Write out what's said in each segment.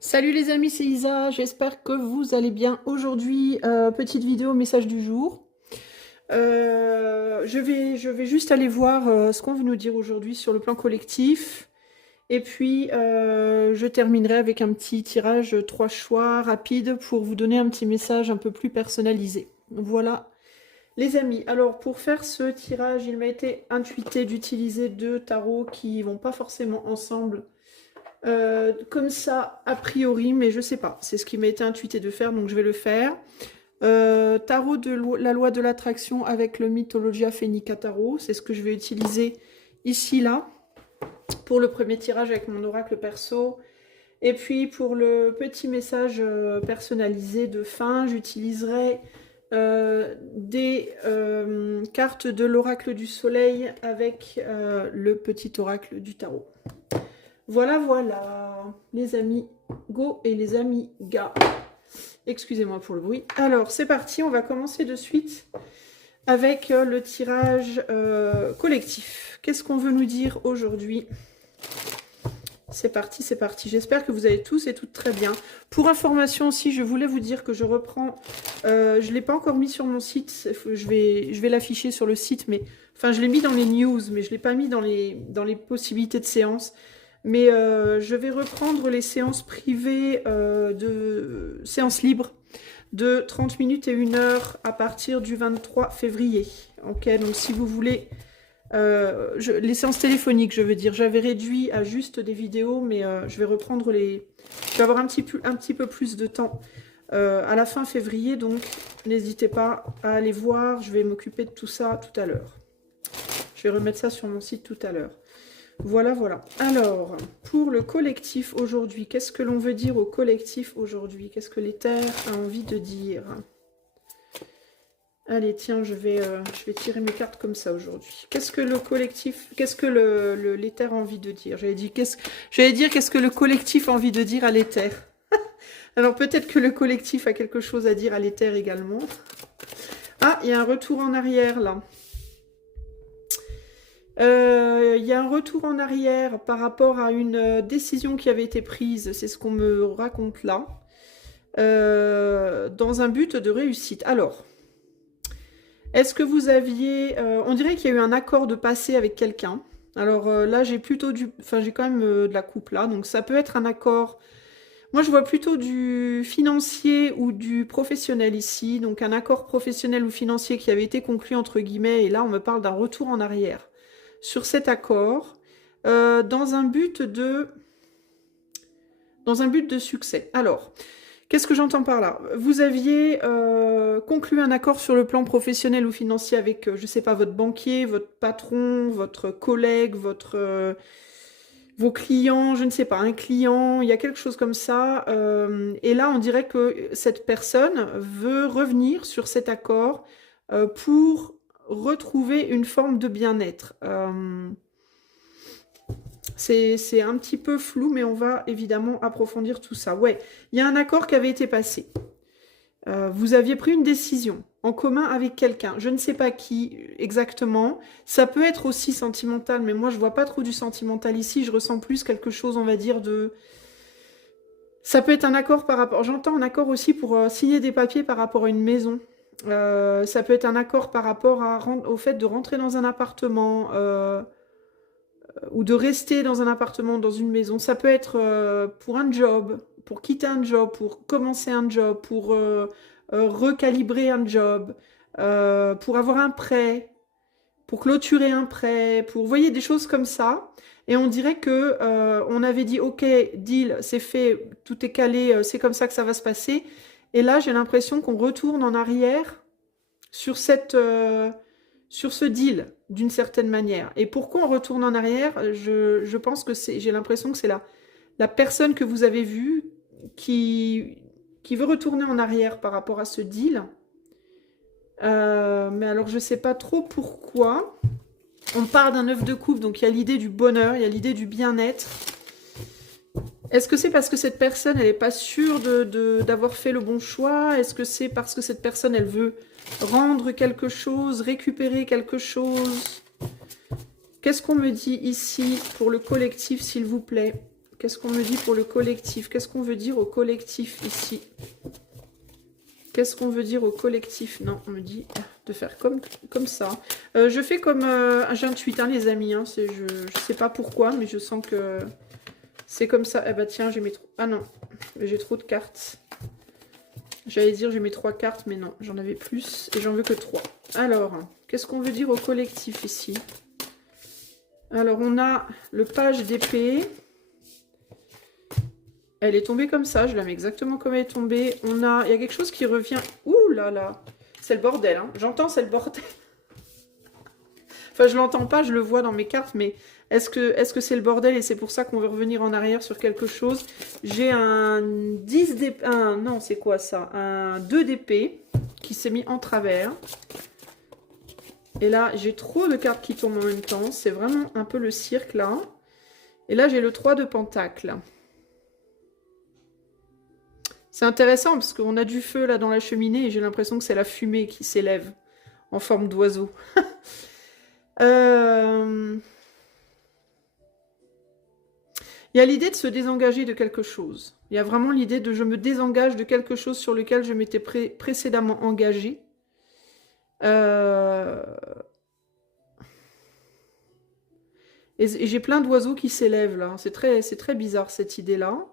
Salut les amis, c'est Isa, j'espère que vous allez bien. Aujourd'hui, petite vidéo message du jour. Je vais juste aller voir ce qu'on veut nous dire aujourd'hui sur le plan collectif. Et puis, je terminerai avec un petit tirage 3 choix rapide pour vous donner un petit message un peu plus personnalisé. Voilà les amis. Alors, pour faire ce tirage, il m'a été intuité d'utiliser deux tarots qui vont pas forcément ensemble. Comme ça, a priori, mais je sais pas. C'est ce qui m'a été intuité de faire, donc je vais le faire. Tarot de la loi de l'attraction avec le Mythologia Phoenica Tarot. C'est ce que je vais utiliser ici, là, pour le premier tirage avec mon oracle perso. Et puis, pour le petit message personnalisé de fin, j'utiliserai des cartes de l'oracle du soleil avec le petit oracle du tarot. Voilà, voilà, les amis go et les amis ga. Excusez-moi pour le bruit. Alors, c'est parti, on va commencer de suite avec le tirage collectif. Qu'est-ce qu'on veut nous dire aujourd'hui? C'est parti, c'est parti. J'espère que vous allez tous et toutes très bien. Pour information aussi, je voulais vous dire que je reprends... je ne l'ai pas encore mis sur mon site. Je vais l'afficher sur le site, mais... Enfin, je l'ai mis dans les news, mais je ne l'ai pas mis dans les possibilités de séance. Mais je vais reprendre les séances privées de séances libres de 30 minutes et 1 heure à partir du 23 février. Ok, donc si vous voulez... les séances téléphoniques, je veux dire, j'avais réduit à juste des vidéos, mais je vais reprendre les... Je vais avoir un petit peu plus de temps à la fin février, donc n'hésitez pas à aller voir, je vais m'occuper de tout ça tout à l'heure. Je vais remettre ça sur mon site tout à l'heure. Voilà, voilà. Alors, pour le collectif aujourd'hui, qu'est-ce que l'on veut dire au collectif aujourd'hui? Qu'est-ce que l'éther a envie de dire? Allez, tiens, je vais tirer mes cartes comme ça aujourd'hui. Qu'est-ce que le collectif, qu'est-ce que l'éther a envie de dire? J'allais dire qu'est-ce que le collectif a envie de dire à l'éther? Alors peut-être que le collectif a quelque chose à dire à l'éther également. Ah, il y a un retour en arrière là. Il y a un retour en arrière par rapport à une décision qui avait été prise, c'est ce qu'on me raconte là, dans un but de réussite. Alors, est-ce que vous aviez... on dirait qu'il y a eu un accord de passé avec quelqu'un. Alors là, j'ai plutôt du... Enfin, j'ai quand même de la coupe là, donc ça peut être un accord... Moi, je vois plutôt du financier ou du professionnel ici, donc un accord professionnel ou financier qui avait été conclu entre guillemets, et là, on me parle d'un retour en arrière sur cet accord dans un but de succès. Alors, qu'est-ce que j'entends par là? Vous aviez conclu un accord sur le plan professionnel ou financier avec, je ne sais pas, votre banquier, votre patron, votre collègue, vos clients, je ne sais pas, un client, il y a quelque chose comme ça. Et là, on dirait que cette personne veut revenir sur cet accord pour retrouver une forme de bien-être. C'est un petit peu flou, mais on va évidemment approfondir tout ça. Ouais, il y a un accord qui avait été passé. Vous aviez pris une décision en commun avec quelqu'un. Je ne sais pas qui exactement. Ça peut être aussi sentimental, mais moi, je vois pas trop du sentimental ici. Je ressens plus quelque chose, on va dire, de... Ça peut être un accord par rapport... J'entends un accord aussi pour signer des papiers par rapport à une maison. Ça peut être un accord par rapport au fait de rentrer dans un appartement ou de rester dans un appartement, dans une maison. Ça peut être pour un job, pour quitter un job, pour commencer un job, pour recalibrer un job, pour avoir un prêt, pour clôturer un prêt, pour, vous voyez, des choses comme ça. Et on dirait que on avait dit, ok, deal, c'est fait, tout est calé, c'est comme ça que ça va se passer. Et là, j'ai l'impression qu'on retourne en arrière sur sur ce deal, d'une certaine manière. Et pourquoi on retourne en arrière? Je pense que j'ai l'impression que c'est la personne que vous avez vue qui veut retourner en arrière par rapport à ce deal. Mais alors, je ne sais pas trop pourquoi. On part d'un œuf de coupe, donc il y a l'idée du bonheur, il y a l'idée du bien-être. Est-ce que c'est parce que cette personne, elle n'est pas sûre d'avoir fait le bon choix? Est-ce que c'est parce que cette personne, elle veut rendre quelque chose, récupérer quelque chose? Qu'est-ce qu'on me dit ici pour le collectif, s'il vous plaît? Qu'est-ce qu'on me dit pour le collectif? Qu'est-ce qu'on veut dire au collectif ici? Qu'est-ce qu'on veut dire au collectif? Non, on me dit de faire comme ça. Je fais comme j'intuite, hein, les amis. Hein, je sais pas pourquoi, mais je sens que c'est comme ça. Eh bah tiens, j'ai mes... Ah non, j'ai trop de cartes. J'allais dire j'ai mes 3 cartes, mais non, j'en avais plus et j'en veux que 3. Alors, qu'est-ce qu'on veut dire au collectif ici? Alors, on a le page d'épée. Elle est tombée comme ça, je la mets exactement comme elle est tombée. Il y a quelque chose qui revient. Ouh là là, c'est le bordel, hein. J'entends, c'est le bordel. Enfin, je l'entends pas, je le vois dans mes cartes, mais est-ce que c'est le bordel et c'est pour ça qu'on veut revenir en arrière sur quelque chose? J'ai un 10 d'épée, non, c'est quoi ça? Un 2 d'épée qui s'est mis en travers. Et là, j'ai trop de cartes qui tombent en même temps. C'est vraiment un peu le cirque, là. Et là, j'ai le 3 de pentacle. C'est intéressant parce qu'on a du feu, là, dans la cheminée et j'ai l'impression que c'est la fumée qui s'élève en forme d'oiseau. Il y a l'idée de se désengager de quelque chose. Il y a vraiment l'idée de je me désengage de quelque chose sur lequel je m'étais précédemment engagée. Et j'ai plein d'oiseaux qui s'élèvent là. C'est très bizarre cette idée-là.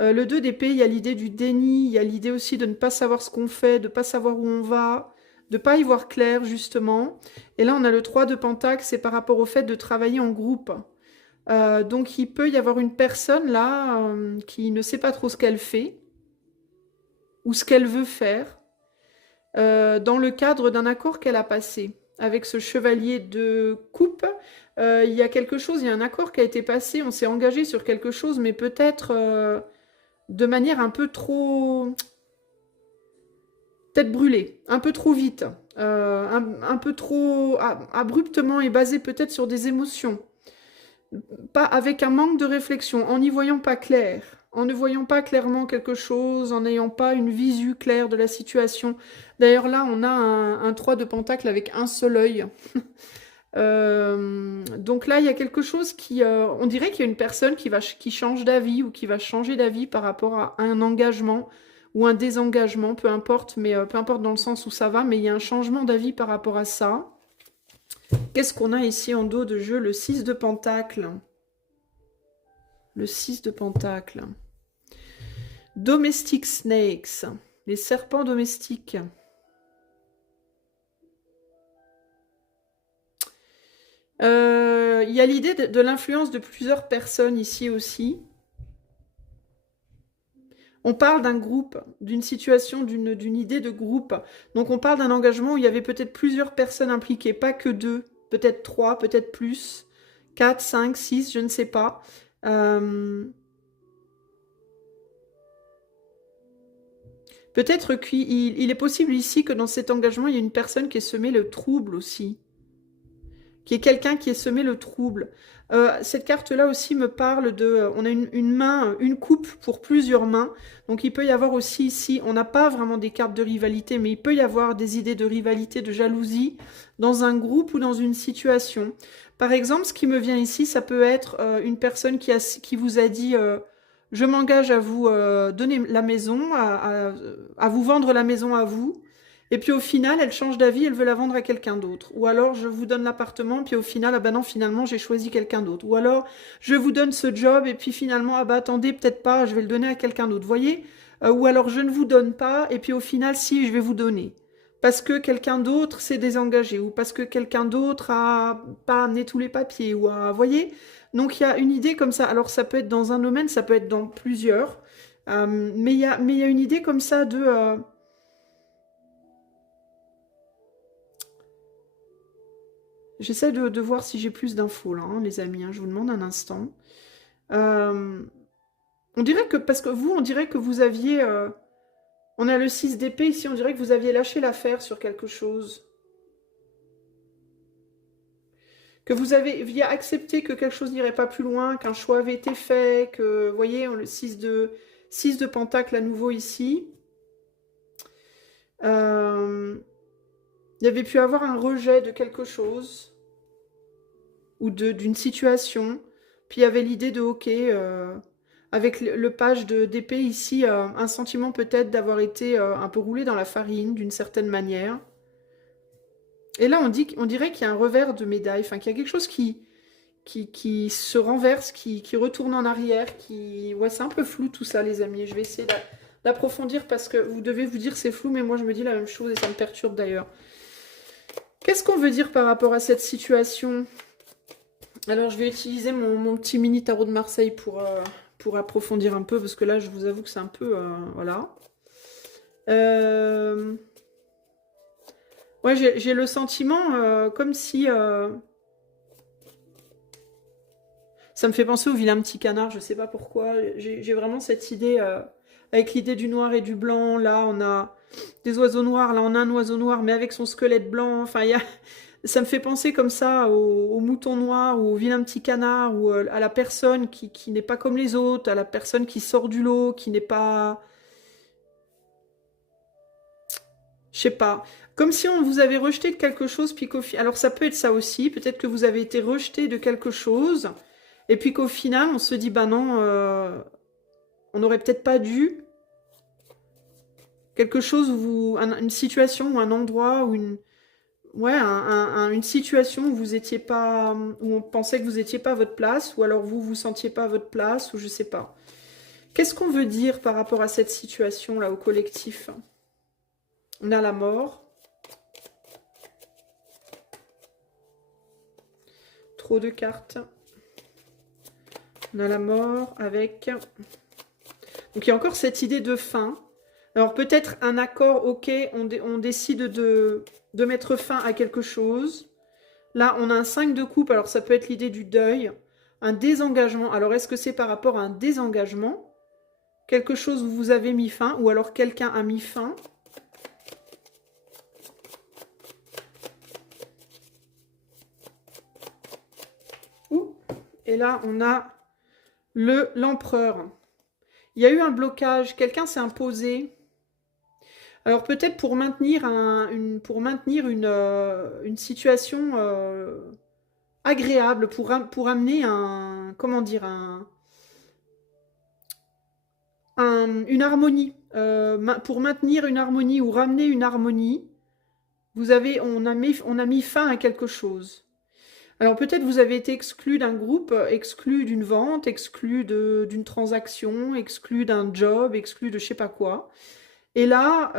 Le 2 d'épée, il y a l'idée du déni, il y a l'idée aussi de ne pas savoir ce qu'on fait, de ne pas savoir où on va, de ne pas y voir clair justement. Et là, on a le 3 de pentacle, c'est par rapport au fait de travailler en groupe. Donc il peut y avoir une personne là qui ne sait pas trop ce qu'elle fait ou ce qu'elle veut faire dans le cadre d'un accord qu'elle a passé. Avec ce chevalier de coupe, il y a quelque chose, il y a un accord qui a été passé, on s'est engagé sur quelque chose, mais peut-être de manière un peu trop... peut-être brûlée, un peu trop vite, un peu trop abruptement et basé peut-être sur des émotions. Pas avec un manque de réflexion, en n'y voyant pas clair, en ne voyant pas clairement quelque chose, en n'ayant pas une visu claire de la situation. D'ailleurs là, on a un 3 de pentacle avec un seul œil. Donc là, il y a quelque chose qui... on dirait qu'il y a une personne qui change d'avis ou qui va changer d'avis par rapport à un engagement ou un désengagement, peu importe, mais peu importe dans le sens où ça va, mais il y a un changement d'avis par rapport à ça. Qu'est-ce qu'on a ici en dos de jeu? Le 6 de pentacle. Le 6 de pentacle. Domestic snakes. Les serpents domestiques. Il y a l'idée de l'influence de plusieurs personnes ici aussi. On parle d'un groupe, d'une situation, d'une idée de groupe. Donc on parle d'un engagement où il y avait peut-être plusieurs personnes impliquées, pas que 2, peut-être 3, peut-être plus, 4, 5, 6, je ne sais pas. Peut-être qu'il est possible ici que dans cet engagement, il y ait une personne qui ait semé le trouble aussi. Qui est quelqu'un qui ait semé le trouble. Cette carte-là aussi me parle de... on a une main, une coupe pour plusieurs mains. Donc il peut y avoir aussi ici, on n'a pas vraiment des cartes de rivalité, mais il peut y avoir des idées de rivalité, de jalousie dans un groupe ou dans une situation. Par exemple, ce qui me vient ici, ça peut être une personne qui vous a dit je m'engage à vous donner la maison, à vous vendre la maison à vous. Et puis au final, elle change d'avis, elle veut la vendre à quelqu'un d'autre. Ou alors, je vous donne l'appartement, puis au final, ah bah non, finalement, j'ai choisi quelqu'un d'autre. Ou alors, je vous donne ce job, et puis finalement, ah bah attendez, peut-être pas, je vais le donner à quelqu'un d'autre. Vous voyez? Ou alors, je ne vous donne pas, et puis au final, si, je vais vous donner. Parce que quelqu'un d'autre s'est désengagé, ou parce que quelqu'un d'autre a pas amené tous les papiers, ou a... Vous voyez? Donc, il y a une idée comme ça. Alors, ça peut être dans un domaine, ça peut être dans plusieurs. Mais il y a une idée comme ça de... J'essaie de voir si j'ai plus d'infos là, hein, les amis. Hein, je vous demande un instant. On dirait que, parce que vous, on dirait que vous aviez... on a le 6 d'épée ici, on dirait que vous aviez lâché l'affaire sur quelque chose. Que vous aviez accepté que quelque chose n'irait pas plus loin, qu'un choix avait été fait, que, vous voyez, le 6 de pentacle à nouveau ici. Il y avait pu avoir un rejet de quelque chose ou d'une situation. Puis il y avait l'idée de ok, Avec le page d'épée ici, un sentiment peut-être d'avoir été un peu roulé dans la farine d'une certaine manière. Et là, on dirait qu'il y a un revers de médaille, enfin qu'il y a quelque chose qui se renverse, qui retourne en arrière, qui... Ouais, c'est un peu flou tout ça, les amis. Je vais essayer d'approfondir parce que vous devez vous dire c'est flou, mais moi je me dis la même chose et ça me perturbe d'ailleurs. Qu'est-ce qu'on veut dire par rapport à cette situation? Alors, je vais utiliser mon petit mini tarot de Marseille pour approfondir un peu, parce que là, je vous avoue que c'est un peu... voilà. Ouais, j'ai le sentiment comme si... ça me fait penser au vilain petit canard, je sais pas pourquoi. J'ai vraiment cette idée, avec l'idée du noir et du blanc. Là, on a des oiseaux noirs. Là, on a un oiseau noir, mais avec son squelette blanc. Enfin, ça me fait penser comme ça au mouton noir, ou au vilain petit canard, ou à la personne qui n'est pas comme les autres, à la personne qui sort du lot, qui n'est pas... Je sais pas. Comme si on vous avait rejeté de quelque chose, puis qu'au final... Alors ça peut être ça aussi, peut-être que vous avez été rejeté de quelque chose, et puis qu'au final, on se dit, bah non, on n'aurait peut-être pas dû. Quelque chose où une situation, ou un endroit, ou une... Ouais, une situation où vous étiez pas... Où on pensait que vous étiez pas à votre place, ou alors vous vous sentiez pas à votre place, ou je sais pas. Qu'est-ce qu'on veut dire par rapport à cette situation-là, au collectif? On a la mort. Trop de cartes. On a la mort avec... Donc il y a encore cette idée de fin. Alors peut-être un accord, ok, on décide de mettre fin à quelque chose. Là, on a un 5 de coupe, alors ça peut être l'idée du deuil. Un désengagement. Alors est-ce que c'est par rapport à un désengagement? Quelque chose où vous avez mis fin, ou alors quelqu'un a mis fin? Ouh. Et là, on a l'empereur. Il y a eu un blocage, quelqu'un s'est imposé. Alors peut-être pour maintenir, une situation agréable, pour amener comment dire, une harmonie. Pour maintenir une harmonie ou ramener une harmonie, on a mis fin à quelque chose. Alors peut-être vous avez été exclu d'un groupe, exclu d'une vente, exclu d'une transaction, exclu d'un job, exclu de je sais pas quoi. Et là,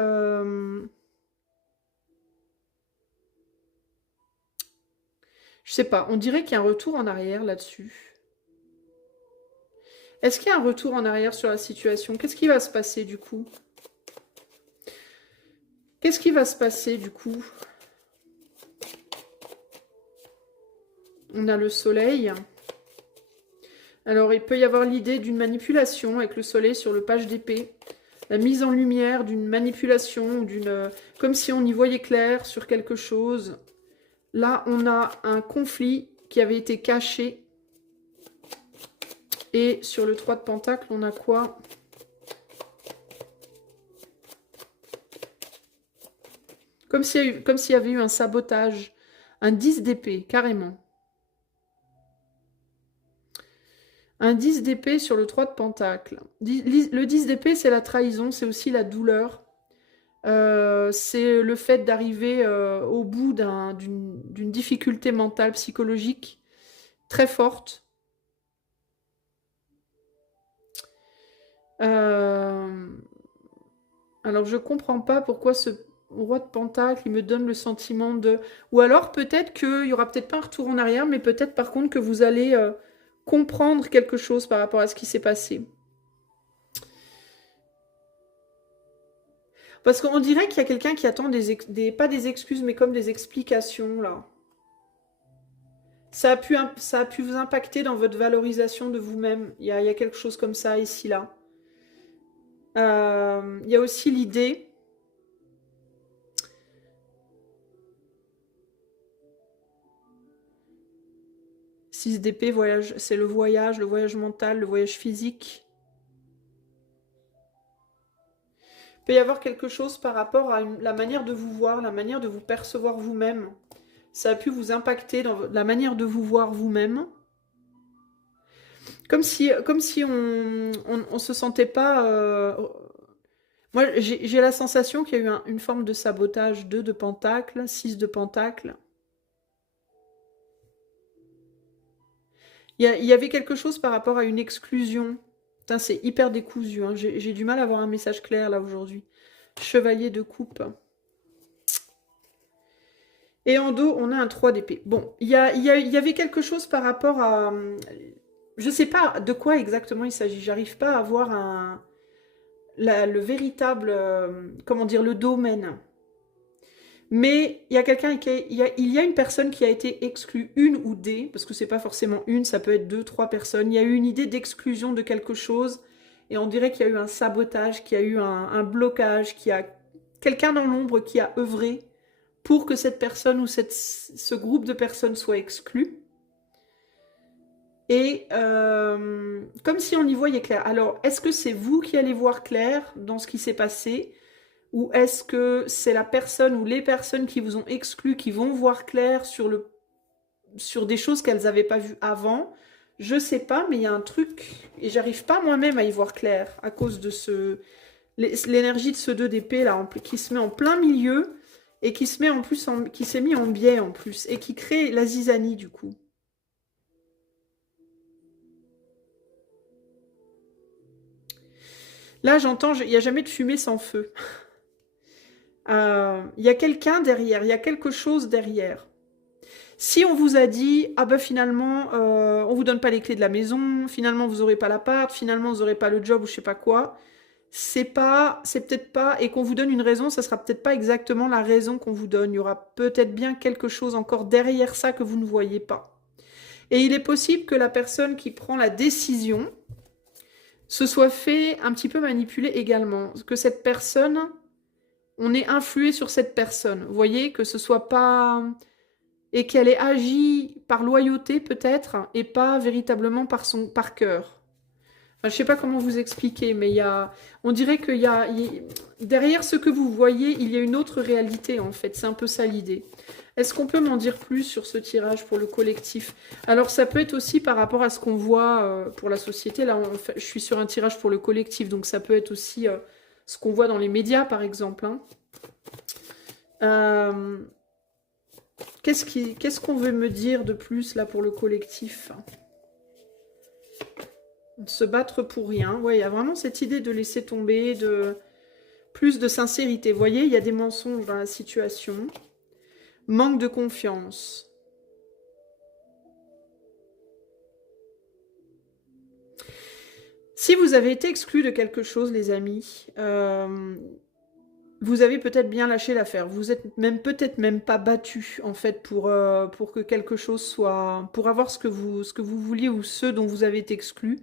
je sais pas, on dirait qu'il y a un retour en arrière là-dessus. Est-ce qu'il y a un retour en arrière sur la situation? Qu'est-ce qui va se passer du coup? Qu'est-ce qui va se passer du coup? On a le soleil. Alors, il peut y avoir l'idée d'une manipulation avec le soleil sur le page d'épée. La mise en lumière d'une manipulation, comme si on y voyait clair sur quelque chose. Là, on a un conflit qui avait été caché. Et sur le 3 de Pentacle, on a quoi? Comme s'il y avait eu un sabotage. Un 10 d'épée, carrément. Un 10 d'épée sur le 3 de Pentacle. Le 10 d'épée, c'est la trahison, c'est aussi la douleur. C'est le fait d'arriver au bout d'une difficulté mentale, psychologique, très forte. Alors, je comprends pas pourquoi ce roi de Pentacle, il me donne le sentiment de... Ou alors, peut-être qu'il y aura peut-être pas un retour en arrière, mais peut-être par contre que vous allez comprendre quelque chose par rapport à ce qui s'est passé. Parce qu'on dirait qu'il y a quelqu'un qui attend pas des excuses, mais comme des explications, là. Ça a pu vous impacter dans votre valorisation de vous-même. Il y a quelque chose comme ça, ici, là. Il y a aussi l'idée... Six d'épée, voyage, c'est le voyage mental, le voyage physique. Il peut y avoir quelque chose par rapport à la manière de vous voir, la manière de vous percevoir vous-même. Ça a pu vous impacter dans la manière de vous voir vous-même. Comme si on se sentait pas... Moi, j'ai la sensation qu'il y a eu une forme de sabotage. 2 de pentacle, 6 de pentacle. Il y avait quelque chose par rapport à une exclusion. Putain, c'est hyper décousu, hein. J'ai du mal à avoir un message clair là aujourd'hui. Chevalier de coupe. Et en dos, on a un 3 d'épée. Bon, il y avait quelque chose par rapport à... Je ne sais pas de quoi exactement il s'agit. J'arrive pas à voir le véritable... comment dire, le domaine. Mais il y a quelqu'un il y a une personne qui a été exclue, une ou des, parce que c'est pas forcément une, ça peut être 2, 3 personnes. Il y a eu une idée d'exclusion de quelque chose, et on dirait qu'il y a eu un sabotage, qu'il y a eu un blocage, qu'il y a quelqu'un dans l'ombre qui a œuvré pour que cette personne ou ce groupe de personnes soit exclu. Et comme si on y voyait clair. Alors, est-ce que c'est vous qui allez voir clair dans ce qui s'est passé? Ou est-ce que c'est la personne ou les personnes qui vous ont exclu qui vont voir clair sur des choses qu'elles n'avaient pas vues avant? Je sais pas, mais il y a un truc, et j'arrive pas moi-même à y voir clair à cause de l'énergie de ce 2 d'épée là, qui se met en plein milieu et qui se met en plus qui s'est mis en biais en plus et qui crée la zizanie du coup. Là, j'entends, il n'y a jamais de fumée sans feu. Il y a quelqu'un derrière, il y a quelque chose derrière. Si on vous a dit, ah ben finalement, on vous donne pas les clés de la maison, finalement vous aurez pas l'appart, finalement vous aurez pas le job ou je sais pas quoi, c'est peut-être pas, et qu'on vous donne une raison, ça sera peut-être pas exactement la raison qu'on vous donne. Il y aura peut-être bien quelque chose encore derrière ça que vous ne voyez pas. Et il est possible que la personne qui prend la décision se soit fait un petit peu manipuler également, que cette personne, on est influé sur cette personne. Vous voyez, que ce soit pas... Et qu'elle ait agi par loyauté peut-être, et pas véritablement par cœur. Enfin, je sais pas comment vous expliquer, mais on dirait derrière ce que vous voyez, il y a une autre réalité en fait. C'est un peu ça l'idée. Est-ce qu'on peut m'en dire plus sur ce tirage pour le collectif? Alors ça peut être aussi par rapport à ce qu'on voit pour la société. Là, je suis sur un tirage pour le collectif, donc ça peut être aussi ce qu'on voit dans les médias par exemple, hein. Qu'est-ce qu'on veut me dire de plus là pour le collectif? Se battre pour rien. Ouais, il y a vraiment cette idée de laisser tomber, de plus de sincérité. Vous voyez, il y a des mensonges dans la situation. Manque de confiance. Si vous avez été exclu de quelque chose, les amis, vous avez peut-être bien lâché l'affaire. Vous êtes peut-être même pas battu en fait pour que quelque chose soit, pour avoir ce que vous vouliez ou ce dont vous avez été exclu.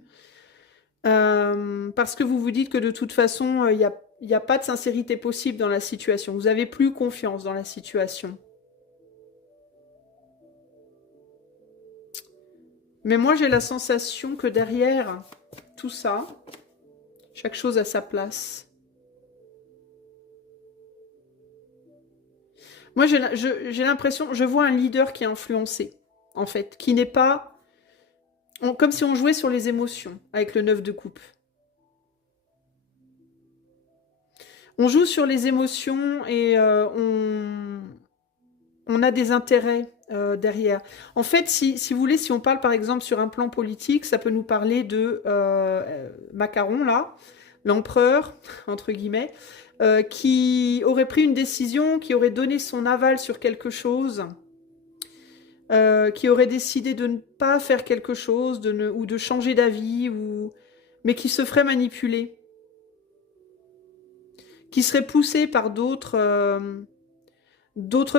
Parce que vous vous dites que de toute façon, il n'y a pas de sincérité possible dans la situation. Vous n'avez plus confiance dans la situation. Mais moi, j'ai la sensation que derrière tout ça, chaque chose a sa place. Moi, j'ai l'impression, je vois un leader qui est influencé, en fait, qui n'est pas... comme si on jouait sur les émotions, avec le 9 de coupe. On joue sur les émotions et on a des intérêts derrière. En fait, si vous voulez, si on parle par exemple sur un plan politique, ça peut nous parler de Macaron, là, l'empereur, entre guillemets, qui aurait pris une décision, qui aurait donné son aval sur quelque chose, qui aurait décidé de ne pas faire quelque chose, ou de changer d'avis, mais qui se ferait manipuler, qui serait poussé par d'autres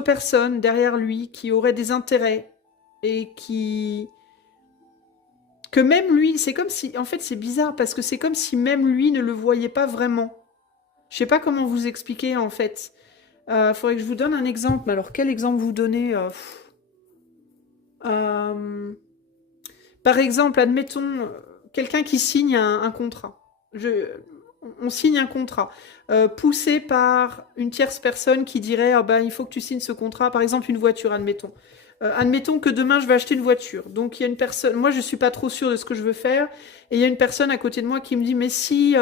personnes derrière lui, qui auraient des intérêts, et que même lui, c'est comme si... En fait, c'est bizarre, parce que c'est comme si même lui ne le voyait pas vraiment. Je sais pas comment vous expliquer, en fait. Faudrait que je vous donne un exemple. Mais alors, quel exemple vous donnez Par exemple, admettons, quelqu'un qui signe un contrat. On signe un contrat, poussé par une tierce personne qui dirait ah ben, il faut que tu signes ce contrat, par exemple une voiture, admettons. Admettons que demain, je vais acheter une voiture. Donc, il y a une personne... Moi, je ne suis pas trop sûre de ce que je veux faire. Et il y a une personne à côté de moi qui me dit, mais si,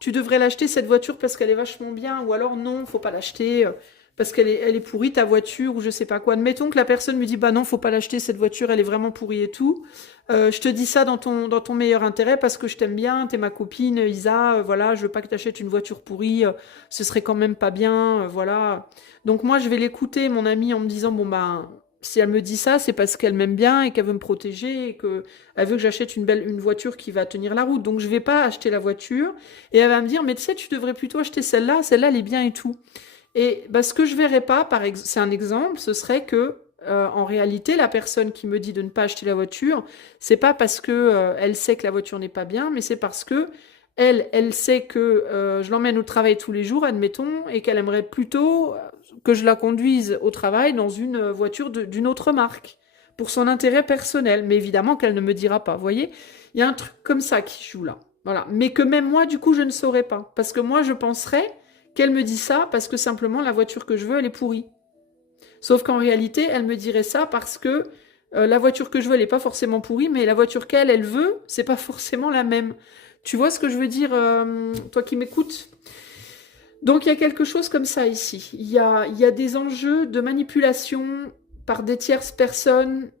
tu devrais l'acheter, cette voiture, parce qu'elle est vachement bien. Ou alors, non, faut pas l'acheter parce elle est pourrie, ta voiture, ou je sais pas quoi. Admettons que la personne me dit, bah non, faut pas l'acheter, cette voiture, elle est vraiment pourrie et tout. Je te dis ça dans ton meilleur intérêt parce que je t'aime bien, t'es ma copine, Isa, voilà, je veux pas que t'achètes une voiture pourrie, ce serait quand même pas bien, voilà. Donc moi, je vais l'écouter, mon amie, en me disant, bon ben, si elle me dit ça, c'est parce qu'elle m'aime bien et qu'elle veut me protéger et qu'elle veut que j'achète une voiture qui va tenir la route. Donc je vais pas acheter la voiture et elle va me dire, mais tu sais, tu devrais plutôt acheter celle-là, elle est bien et tout. Et bah, ce que je verrais pas, c'est un exemple, ce serait que en réalité, la personne qui me dit de ne pas acheter la voiture, c'est pas parce que elle sait que la voiture n'est pas bien, mais c'est parce que elle sait que je l'emmène au travail tous les jours, admettons, et qu'elle aimerait plutôt que je la conduise au travail dans une voiture d'une autre marque, pour son intérêt personnel. Mais évidemment qu'elle ne me dira pas. Vous voyez, il y a un truc comme ça qui joue là. Voilà. Mais que même moi, du coup, je ne saurais pas. Parce que moi, je penserais qu'elle me dit ça parce que simplement la voiture que je veux, elle est pourrie. Sauf qu'en réalité, elle me dirait ça parce que la voiture que je veux, elle n'est pas forcément pourrie, mais la voiture elle veut, c'est pas forcément la même. Tu vois ce que je veux dire, toi qui m'écoutes? Donc il y a quelque chose comme ça ici. Il y a des enjeux de manipulation par des tierces personnes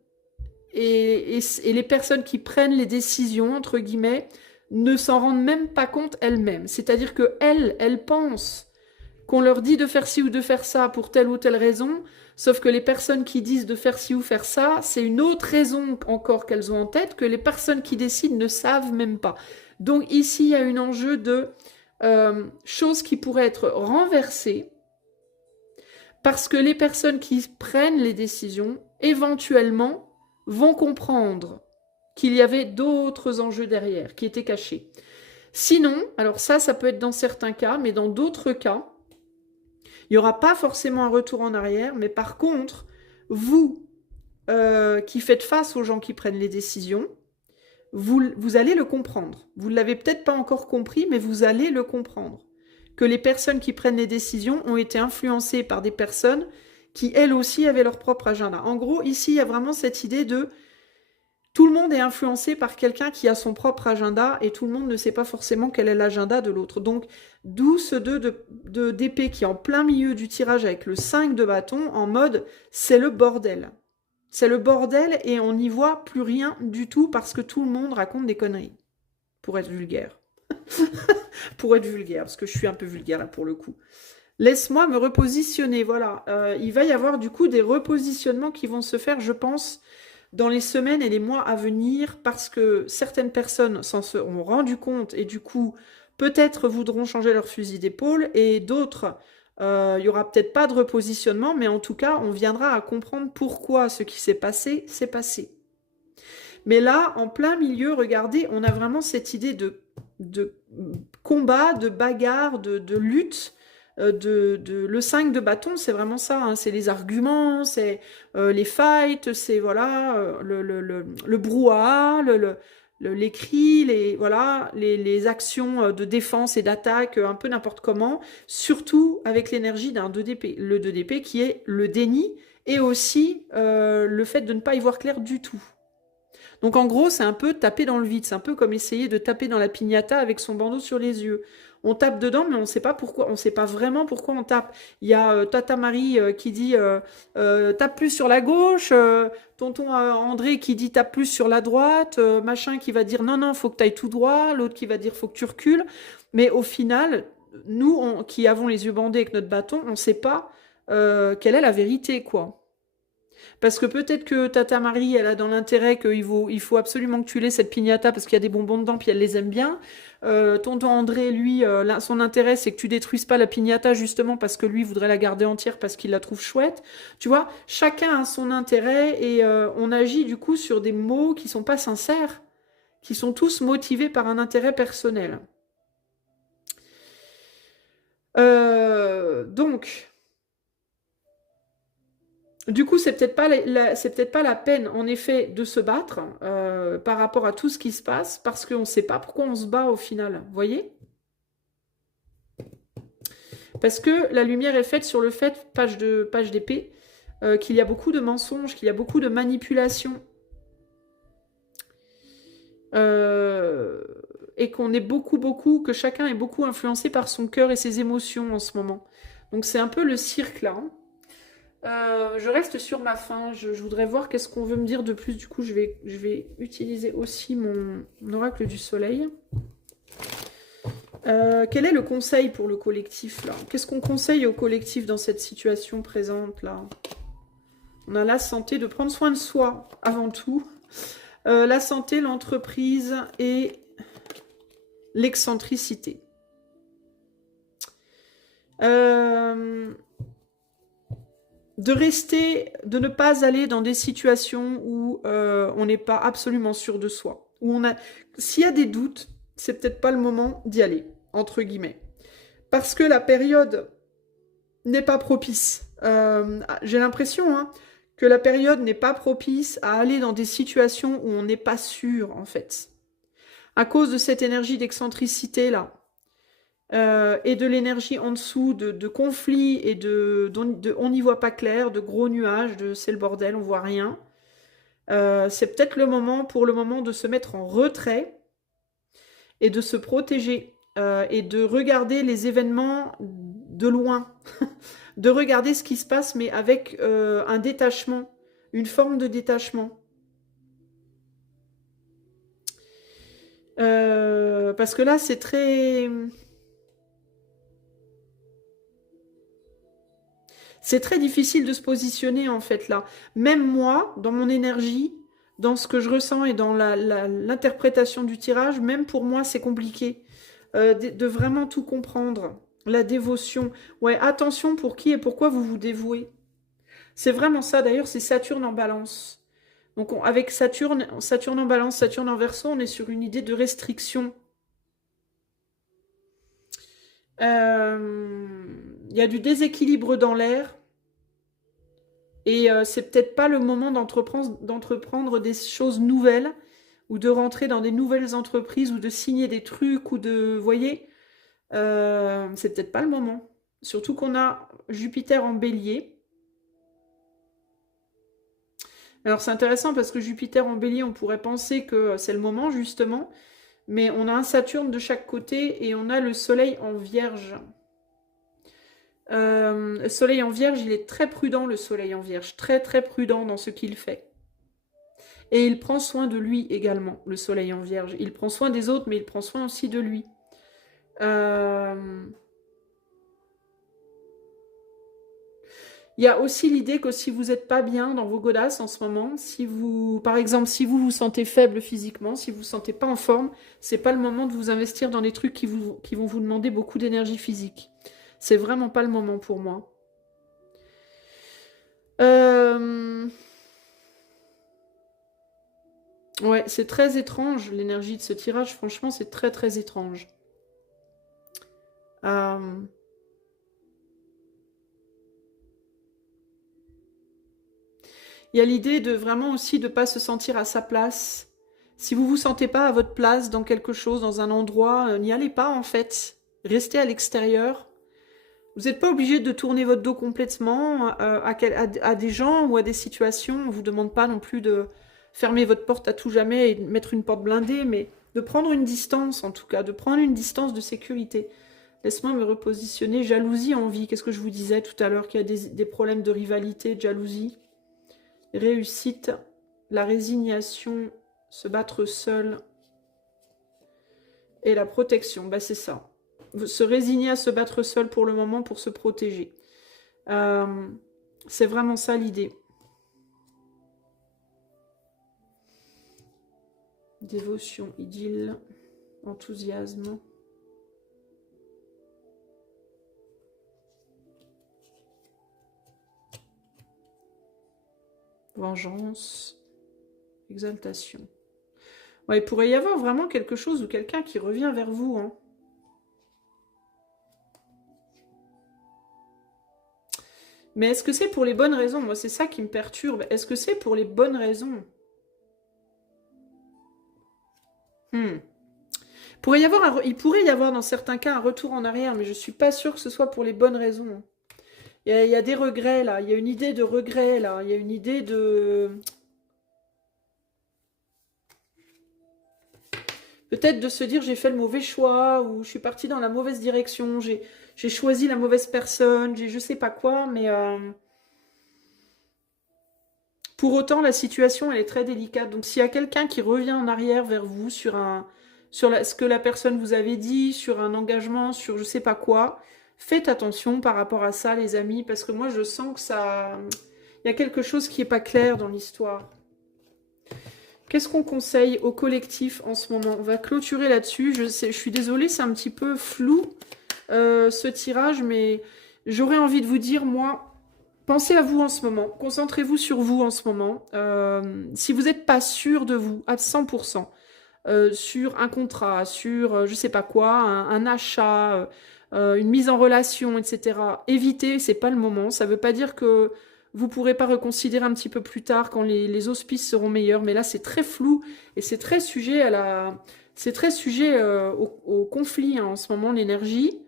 et les personnes qui prennent les décisions, entre guillemets, ne s'en rendent même pas compte elles-mêmes. C'est-à-dire qu'elles pensent qu'on leur dit de faire ci ou de faire ça pour telle ou telle raison, sauf que les personnes qui disent de faire ci ou faire ça, c'est une autre raison encore qu'elles ont en tête que les personnes qui décident ne savent même pas. Donc ici, il y a un enjeu de choses qui pourraient être renversées parce que les personnes qui prennent les décisions, éventuellement, vont comprendre qu'il y avait d'autres enjeux derrière, qui étaient cachés. Sinon, alors ça peut être dans certains cas, mais dans d'autres cas, il n'y aura pas forcément un retour en arrière, mais par contre, vous qui faites face aux gens qui prennent les décisions, vous allez le comprendre. Vous ne l'avez peut-être pas encore compris, mais vous allez le comprendre. Que les personnes qui prennent les décisions ont été influencées par des personnes qui, elles aussi, avaient leur propre agenda. En gros, ici, il y a vraiment cette idée de tout le monde est influencé par quelqu'un qui a son propre agenda et tout le monde ne sait pas forcément quel est l'agenda de l'autre. Donc, d'où ce 2 d'épée qui est en plein milieu du tirage avec le 5 de bâton en mode c'est le bordel. C'est le bordel et on n'y voit plus rien du tout parce que tout le monde raconte des conneries. Pour être vulgaire. Pour être vulgaire, parce que je suis un peu vulgaire là pour le coup. Laisse-moi me repositionner, voilà. Il va y avoir du coup des repositionnements qui vont se faire, je pense, dans les semaines et les mois à venir, parce que certaines personnes s'en seront rendues compte et du coup, peut-être voudront changer leur fusil d'épaule, et d'autres, il n'y aura peut-être pas de repositionnement, mais en tout cas, on viendra à comprendre pourquoi ce qui s'est passé, s'est passé. Mais là, en plein milieu, regardez, on a vraiment cette idée de combat, de bagarre, de lutte. Le 5 de bâton, c'est vraiment ça, hein, c'est les arguments, c'est les fights, c'est voilà, le brouhaha, les cris, voilà, les actions de défense et d'attaque, un peu n'importe comment, surtout avec l'énergie d'un 2DP. Le 2DP qui est le déni et aussi le fait de ne pas y voir clair du tout. Donc en gros, c'est un peu taper dans le vide. C'est un peu comme essayer de taper dans la piñata avec son bandeau sur les yeux. On tape dedans, mais on ne sait pas pourquoi. On ne sait pas vraiment pourquoi on tape. Il y a Tata Marie qui dit tape plus sur la gauche. Tonton André qui dit tape plus sur la droite. Machin qui va dire non, non, faut que tu ailles tout droit. L'autre qui va dire faut que tu recules. Mais au final, nous qui avons les yeux bandés avec notre bâton, on ne sait pas quelle est la vérité, quoi. Parce que peut-être que Tata Marie, elle a dans l'intérêt qu'il faut absolument que tu l'aies, cette piñata, parce qu'il y a des bonbons dedans, puis elle les aime bien. Tonton André, lui, son intérêt, c'est que tu détruises pas la piñata, justement, parce que lui voudrait la garder entière, parce qu'il la trouve chouette. Tu vois, chacun a son intérêt, et on agit, du coup, sur des mots qui sont pas sincères, qui sont tous motivés par un intérêt personnel. Donc... Du coup, c'est peut-être pas la peine, en effet, de se battre par rapport à tout ce qui se passe, parce qu'on ne sait pas pourquoi on se bat au final. Vous voyez? Parce que la lumière est faite sur le fait, page d'épée, qu'il y a beaucoup de mensonges, qu'il y a beaucoup de manipulations. Et qu'on est que chacun est beaucoup influencé par son cœur et ses émotions en ce moment. Donc c'est un peu le cirque là. Je reste sur ma faim, je voudrais voir qu'est-ce qu'on veut me dire de plus. Du coup, je vais utiliser aussi mon oracle du soleil. Quel est le conseil pour le collectif là? Qu'est-ce qu'on conseille au collectif dans cette situation présente là? On a la santé, de prendre soin de soi avant tout. La santé, l'entreprise et l'excentricité. De ne pas aller dans des situations où on n'est pas absolument sûr de soi. S'il y a des doutes, c'est peut-être pas le moment d'y aller, entre guillemets. Parce que la période n'est pas propice. J'ai l'impression que la période n'est pas propice à aller dans des situations où on n'est pas sûr, en fait. À cause de cette énergie d'excentricité, là, et de l'énergie en dessous, de conflits et on n'y voit pas clair, de gros nuages, c'est le bordel, on voit rien. C'est peut-être le moment, pour le moment, de se mettre en retrait et de se protéger et de regarder les événements de loin, de regarder ce qui se passe, mais avec un détachement, une forme de détachement. Parce que là, c'est très... C'est très difficile de se positionner, en fait, là. Même moi, dans mon énergie, dans ce que je ressens et dans l'interprétation du tirage, même pour moi, c'est compliqué de vraiment tout comprendre. La dévotion. Ouais, attention pour qui et pourquoi vous vous dévouez. C'est vraiment ça. D'ailleurs, c'est Saturne en balance. Donc, avec Saturne en balance, Saturne en verseau, on est sur une idée de restriction. Il y a du déséquilibre dans l'air. Et c'est peut-être pas le moment d'entreprendre des choses nouvelles ou de rentrer dans des nouvelles entreprises ou de signer des trucs ou de... Vous voyez, c'est peut-être pas le moment. Surtout qu'on a Jupiter en bélier. Alors c'est intéressant parce que Jupiter en bélier, on pourrait penser que c'est le moment justement. Mais on a un Saturne de chaque côté et on a le Soleil en Vierge. Le Soleil en Vierge, il est très prudent, le Soleil en Vierge. Très très prudent dans ce qu'il fait. Et il prend soin de lui également, le Soleil en Vierge. Il prend soin des autres, mais il prend soin aussi de lui. Il y a aussi l'idée que si vous n'êtes pas bien dans vos godasses en ce moment, si vous, par exemple, si vous vous sentez faible physiquement, si vous ne vous sentez pas en forme, c'est pas le moment de vous investir dans des trucs qui vont vous demander beaucoup d'énergie physique. C'est vraiment pas le moment pour moi. Ouais, c'est très étrange l'énergie de ce tirage. Franchement, c'est très très étrange. Il y a l'idée de vraiment aussi de ne pas se sentir à sa place. Si vous ne vous sentez pas à votre place dans quelque chose, dans un endroit, n'y allez pas en fait. Restez à l'extérieur. Vous n'êtes pas obligé de tourner votre dos complètement à des gens ou à des situations. On ne vous demande pas non plus de fermer votre porte à tout jamais et de mettre une porte blindée, mais de prendre une distance en tout cas, de prendre une distance de sécurité. Laisse-moi me repositionner. Jalousie, envie. Qu'est-ce que je vous disais tout à l'heure? Qu'il y a des problèmes de rivalité, de jalousie. Réussite, la résignation, se battre seul et la protection. Bah, c'est ça. Se résigner à se battre seul pour le moment pour se protéger. C'est vraiment ça l'idée. Dévotion, idylle, enthousiasme. Vengeance, exaltation. Ouais, il pourrait y avoir vraiment quelque chose ou quelqu'un qui revient vers vous. Hein. Mais est-ce que c'est pour les bonnes raisons? Moi, c'est ça qui me perturbe. Est-ce que c'est pour les bonnes raisons? Il pourrait y avoir dans certains cas un retour en arrière, mais je ne suis pas sûre que ce soit pour les bonnes raisons. Il y a des regrets là, il y a une idée de regret là, il y a une idée de... Peut-être de se dire j'ai fait le mauvais choix ou je suis partie dans la mauvaise direction, j'ai choisi la mauvaise personne, j'ai je sais pas quoi, mais pour autant la situation elle est très délicate. Donc s'il y a quelqu'un qui revient en arrière vers vous sur ce que la personne vous avait dit, sur un engagement, sur je sais pas quoi, faites attention par rapport à ça les amis, parce que moi je sens que ça... Il y a quelque chose qui est pas clair dans l'histoire. Qu'est-ce qu'on conseille au collectif en ce moment? On va clôturer là-dessus. Je suis désolée, c'est un petit peu flou ce tirage, mais j'aurais envie de vous dire, moi, pensez à vous en ce moment. Concentrez-vous sur vous en ce moment. Si vous n'êtes pas sûr de vous à 100%, sur un contrat, sur je sais pas quoi, un achat, une mise en relation, etc., évitez, c'est pas le moment. Ça veut pas dire que vous pourrez pas reconsidérer un petit peu plus tard quand les auspices seront meilleurs, mais là c'est très flou et c'est très sujet à c'est très sujet au conflit hein, en ce moment l'énergie.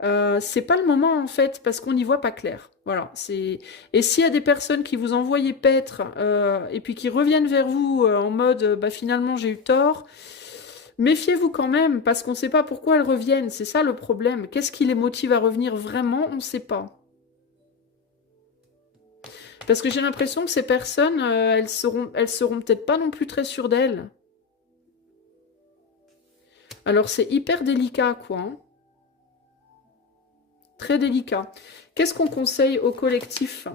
C'est pas le moment en fait parce qu'on n'y voit pas clair. Voilà. Et s'il y a des personnes qui vous envoient paître et puis qui reviennent vers vous en mode bah finalement j'ai eu tort, méfiez-vous quand même parce qu'on ne sait pas pourquoi elles reviennent. C'est ça le problème. Qu'est-ce qui les motive à revenir vraiment? On ne sait pas. Parce que j'ai l'impression que ces personnes, elles seront peut-être pas non plus très sûres d'elles. Alors c'est hyper délicat, quoi. Hein. Très délicat. Qu'est-ce qu'on conseille au collectif?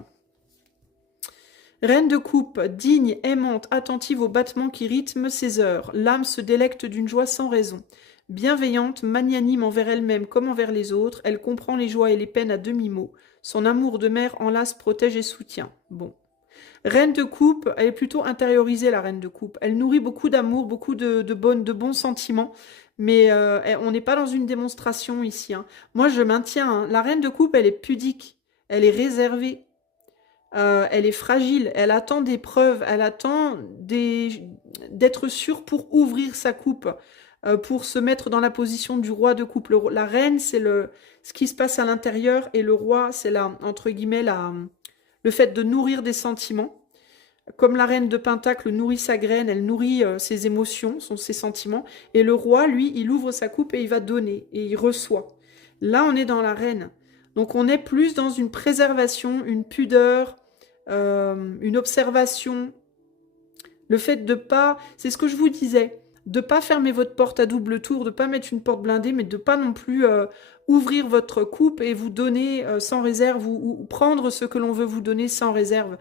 Reine de coupe, digne, aimante, attentive aux battements qui rythment ses heures. L'âme se délecte d'une joie sans raison. Bienveillante, magnanime envers elle-même comme envers les autres, elle comprend les joies et les peines à demi-mot. Son amour de mère enlace, protège et soutient. Bon. Reine de coupe, elle est plutôt intériorisée, la reine de coupe. Elle nourrit beaucoup d'amour, beaucoup de bons sentiments, mais on n'est pas dans une démonstration ici. Hein. Moi, je maintiens, hein, la reine de coupe, elle est pudique, elle est réservée, elle est fragile, elle attend des preuves, elle attend d'être sûre pour ouvrir sa coupe, pour se mettre dans la position du roi de coupe. La reine, c'est ce qui se passe à l'intérieur, et le roi, c'est entre guillemets, le fait de nourrir des sentiments. Comme la reine de Pentacle nourrit sa graine, elle nourrit ses émotions, ses sentiments. Et le roi, lui, il ouvre sa coupe et il va donner, et il reçoit. Là, on est dans la reine. Donc, on est plus dans une préservation, une pudeur, une observation. Le fait de pas... C'est ce que je vous disais. De pas fermer votre porte à double tour, de pas mettre une porte blindée, mais de pas non plus ouvrir votre coupe et vous donner sans réserve ou prendre ce que l'on veut vous donner sans réserve.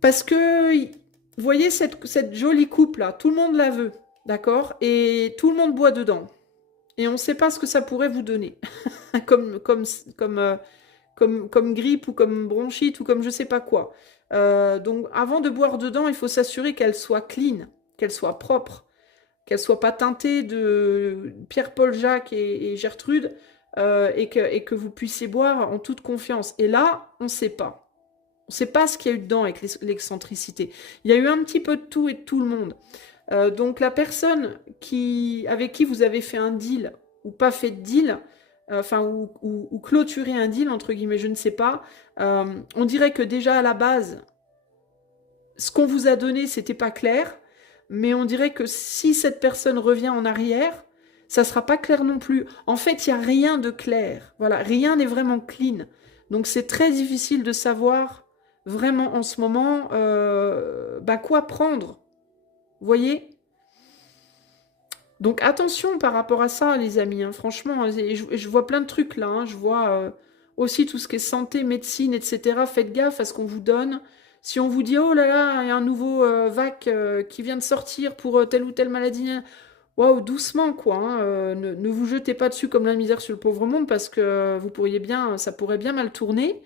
Parce que, vous voyez, cette jolie coupe-là, tout le monde la veut, d'accord? Et tout le monde boit dedans. Et on ne sait pas ce que ça pourrait vous donner. comme grippe ou comme bronchite ou comme je ne sais pas quoi. Donc, avant de boire dedans, il faut s'assurer qu'elle soit clean, qu'elle soit propre, qu'elle soit pas teintée de Pierre-Paul Jacques et Gertrude, et que vous puissiez boire en toute confiance. Et là, on ne sait pas. On ne sait pas ce qu'il y a eu dedans avec l'excentricité. Il y a eu un petit peu de tout et de tout le monde. Donc la personne avec qui vous avez fait un deal ou pas fait de deal, ou clôturer un deal, entre guillemets, je ne sais pas, on dirait que déjà à la base, ce qu'on vous a donné, c'était pas clair, mais on dirait que si cette personne revient en arrière, ça sera pas clair non plus. En fait, il n'y a rien de clair. Voilà, rien n'est vraiment clean. Donc c'est très difficile de savoir vraiment en ce moment quoi prendre. Vous voyez? Donc attention par rapport à ça, les amis. Hein, franchement, je vois plein de trucs là. Hein, je vois aussi tout ce qui est santé, médecine, etc. Faites gaffe à ce qu'on vous donne. Si on vous dit, oh là là, il y a un nouveau vac qui vient de sortir pour telle ou telle maladie, waouh, doucement, quoi. Hein, ne vous jetez pas dessus comme la misère sur le pauvre monde parce que ça pourrait bien mal tourner.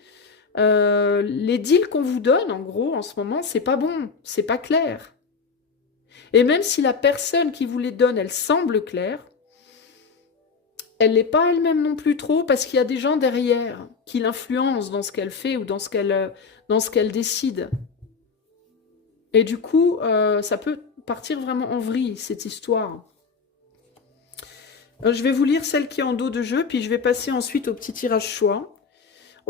Les deals qu'on vous donne, en gros, en ce moment, c'est pas bon, c'est pas clair. Et même si la personne qui vous les donne, elle semble claire, elle n'est pas elle-même non plus trop parce qu'il y a des gens derrière qui l'influencent dans ce qu'elle fait ou dans ce qu'elle décide. Et du coup, ça peut partir vraiment en vrille, cette histoire. Je vais vous lire celle qui est en dos de jeu, puis je vais passer ensuite au petit tirage choix.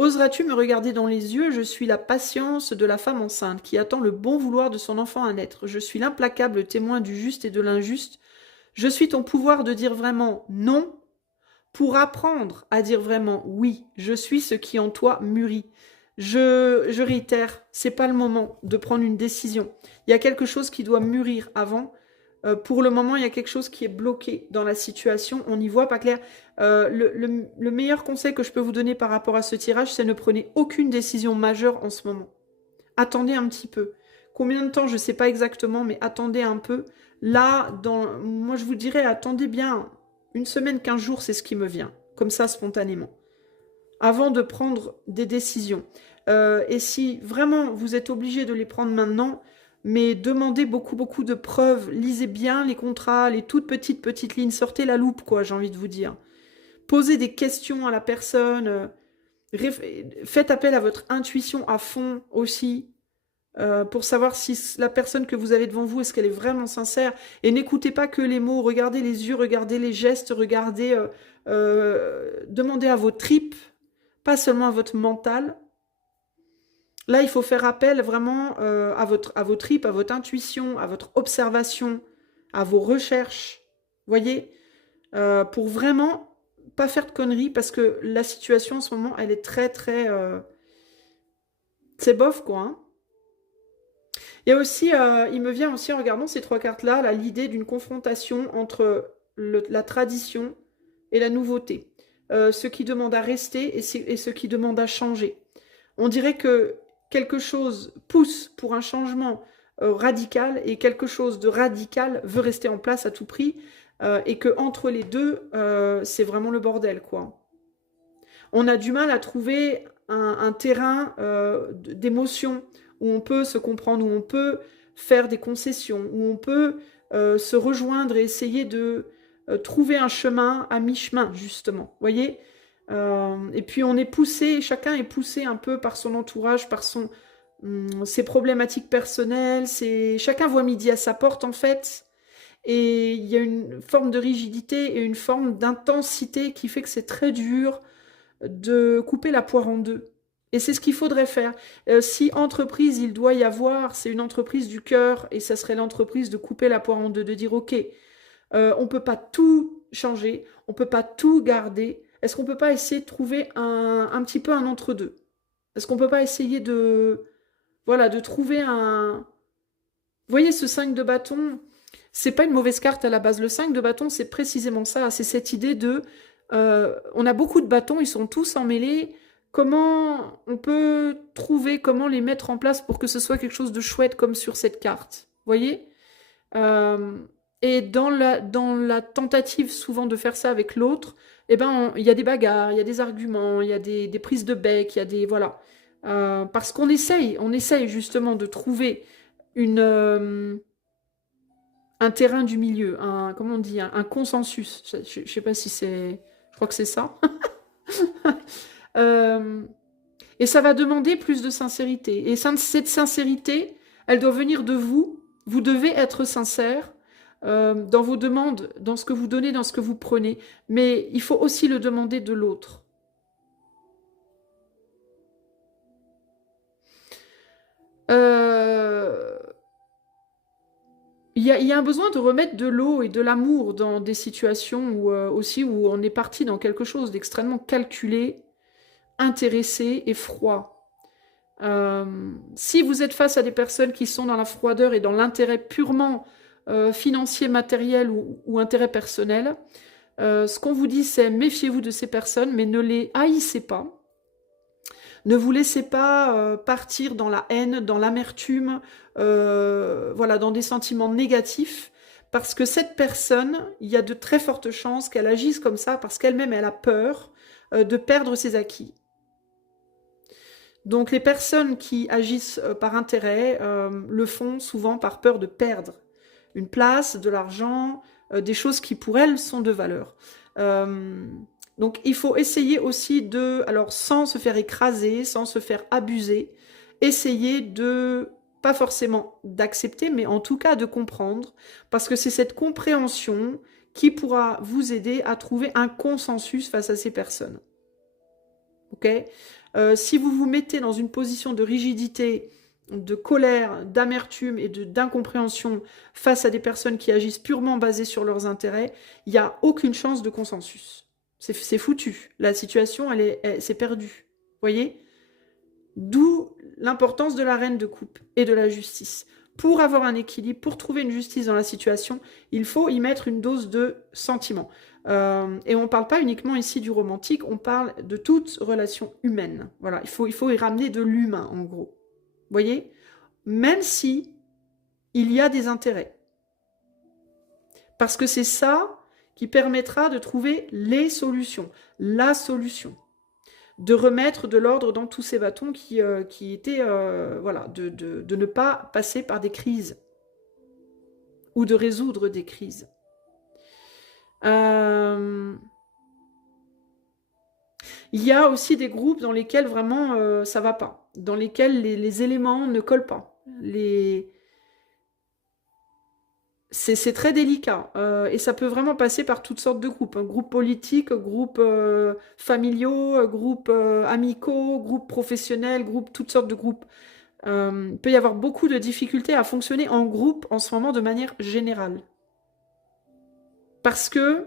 Oseras-tu me regarder dans les yeux? Je suis la patience de la femme enceinte qui attend le bon vouloir de son enfant à naître. Je suis l'implacable témoin du juste et de l'injuste. Je suis ton pouvoir de dire vraiment non pour apprendre à dire vraiment oui. Je suis ce qui en toi mûrit. Je réitère, c'est pas le moment de prendre une décision. Il y a quelque chose qui doit mûrir avant. Pour le moment, il y a quelque chose qui est bloqué dans la situation. On n'y voit pas clair. Le meilleur conseil que je peux vous donner par rapport à ce tirage, c'est ne prenez aucune décision majeure en ce moment. Attendez un petit peu. Combien de temps, je ne sais pas exactement, mais attendez un peu. Là, moi, je vous dirais, attendez bien 1 semaine, 15 jours, c'est ce qui me vient. Comme ça, spontanément. Avant de prendre des décisions. Et si vraiment vous êtes obligé de les prendre maintenant, mais demandez beaucoup, beaucoup de preuves. Lisez bien les contrats, les toutes petites lignes. Sortez la loupe, quoi, j'ai envie de vous dire. Posez des questions à la personne. Faites appel à votre intuition à fond aussi. Pour savoir si la personne que vous avez devant vous, est-ce qu'elle est vraiment sincère. Et n'écoutez pas que les mots. Regardez les yeux, regardez les gestes, regardez... demandez à vos tripes, pas seulement à votre mental. Là, il faut faire appel vraiment à vos tripes, à votre intuition, à votre observation, à vos recherches. Voyez, pour vraiment pas faire de conneries, parce que la situation en ce moment, elle est très, très... c'est bof, quoi. Hein. Il y a aussi, il me vient aussi en regardant ces 3 cartes-là, là, l'idée d'une confrontation entre la tradition et la nouveauté. Ce qui demande à rester et ce qui demande à changer. On dirait que quelque chose pousse pour un changement radical et quelque chose de radical veut rester en place à tout prix et que entre les deux, c'est vraiment le bordel, quoi. On a du mal à trouver un terrain d'émotion où on peut se comprendre, où on peut faire des concessions, où on peut se rejoindre et essayer de trouver un chemin à mi-chemin, justement. Vous voyez ? Et puis on est poussé, chacun est poussé un peu par son entourage, par ses problématiques personnelles, chacun voit midi à sa porte en fait, et il y a une forme de rigidité et une forme d'intensité qui fait que c'est très dur de couper la poire en deux. Et c'est ce qu'il faudrait faire. Si entreprise il doit y avoir, c'est une entreprise du cœur, et ça serait l'entreprise de couper la poire en deux, de dire ok, on ne peut pas tout changer, on ne peut pas tout garder. Est-ce qu'on ne peut pas essayer de trouver un petit peu un entre-deux? Est-ce qu'on ne peut pas essayer de, voilà, de trouver un... Vous voyez, ce 5 de bâton, c'est pas une mauvaise carte à la base. Le 5 de bâton, c'est précisément ça. C'est cette idée de... on a beaucoup de bâtons, ils sont tous emmêlés. Comment on peut trouver, comment les mettre en place pour que ce soit quelque chose de chouette comme sur cette carte? Vous voyez? Et dans la tentative souvent de faire ça avec l'autre, eh ben, il y a des bagarres, il y a des arguments, il y a des prises de bec, il y a des... Voilà. Parce qu'on essaye justement de trouver un terrain du milieu, comment on dit, un consensus. Je ne sais pas si c'est... Je crois que c'est ça. Et ça va demander plus de sincérité. Et cette sincérité, elle doit venir de vous. Vous devez être sincère dans vos demandes, dans ce que vous donnez, dans ce que vous prenez. Mais il faut aussi le demander de l'autre. Il y a un besoin de remettre de l'eau et de l'amour dans des situations où on est parti dans quelque chose d'extrêmement calculé, intéressé et froid. Si vous êtes face à des personnes qui sont dans la froideur et dans l'intérêt purement financier, matériel ou intérêt personnel, ce qu'on vous dit, c'est méfiez-vous de ces personnes, mais ne les haïssez pas. Ne vous laissez pas partir dans la haine, dans l'amertume, voilà, dans des sentiments négatifs, parce que cette personne, il y a de très fortes chances qu'elle agisse comme ça, parce qu'elle-même, elle a peur de perdre ses acquis. Donc les personnes qui agissent par intérêt le font souvent par peur de perdre une place, de l'argent, des choses qui pour elles sont de valeur. Donc il faut essayer aussi de, alors sans se faire écraser, sans se faire abuser, essayer de, pas forcément d'accepter, mais en tout cas de comprendre, parce que c'est cette compréhension qui pourra vous aider à trouver un consensus face à ces personnes. Ok ? Si vous vous mettez dans une position de rigidité, de colère, d'amertume et d'incompréhension face à des personnes qui agissent purement basées sur leurs intérêts, il n'y a aucune chance de consensus. C'est foutu. La situation, c'est perdu. Voyez? D'où l'importance de la reine de coupe et de la justice. Pour avoir un équilibre, pour trouver une justice dans la situation, il faut y mettre une dose de sentiment. Et on ne parle pas uniquement ici du romantique, on parle de toute relation humaine. Voilà, il faut y ramener de l'humain, en gros. Vous voyez? Même si il y a des intérêts. Parce que c'est ça qui permettra de trouver les solutions, la solution. De remettre de l'ordre dans tous ces bâtons qui étaient, voilà, de ne pas passer par des crises. Ou de résoudre des crises. Il y a aussi des groupes dans lesquels vraiment ça va pas, dans lesquels les éléments ne collent pas. C'est très délicat et ça peut vraiment passer par toutes sortes de groupes. Groupes politiques, groupes familiaux, groupes amicaux, groupes professionnels, toutes sortes de groupes. Il peut y avoir beaucoup de difficultés à fonctionner en groupe en ce moment de manière générale. Parce que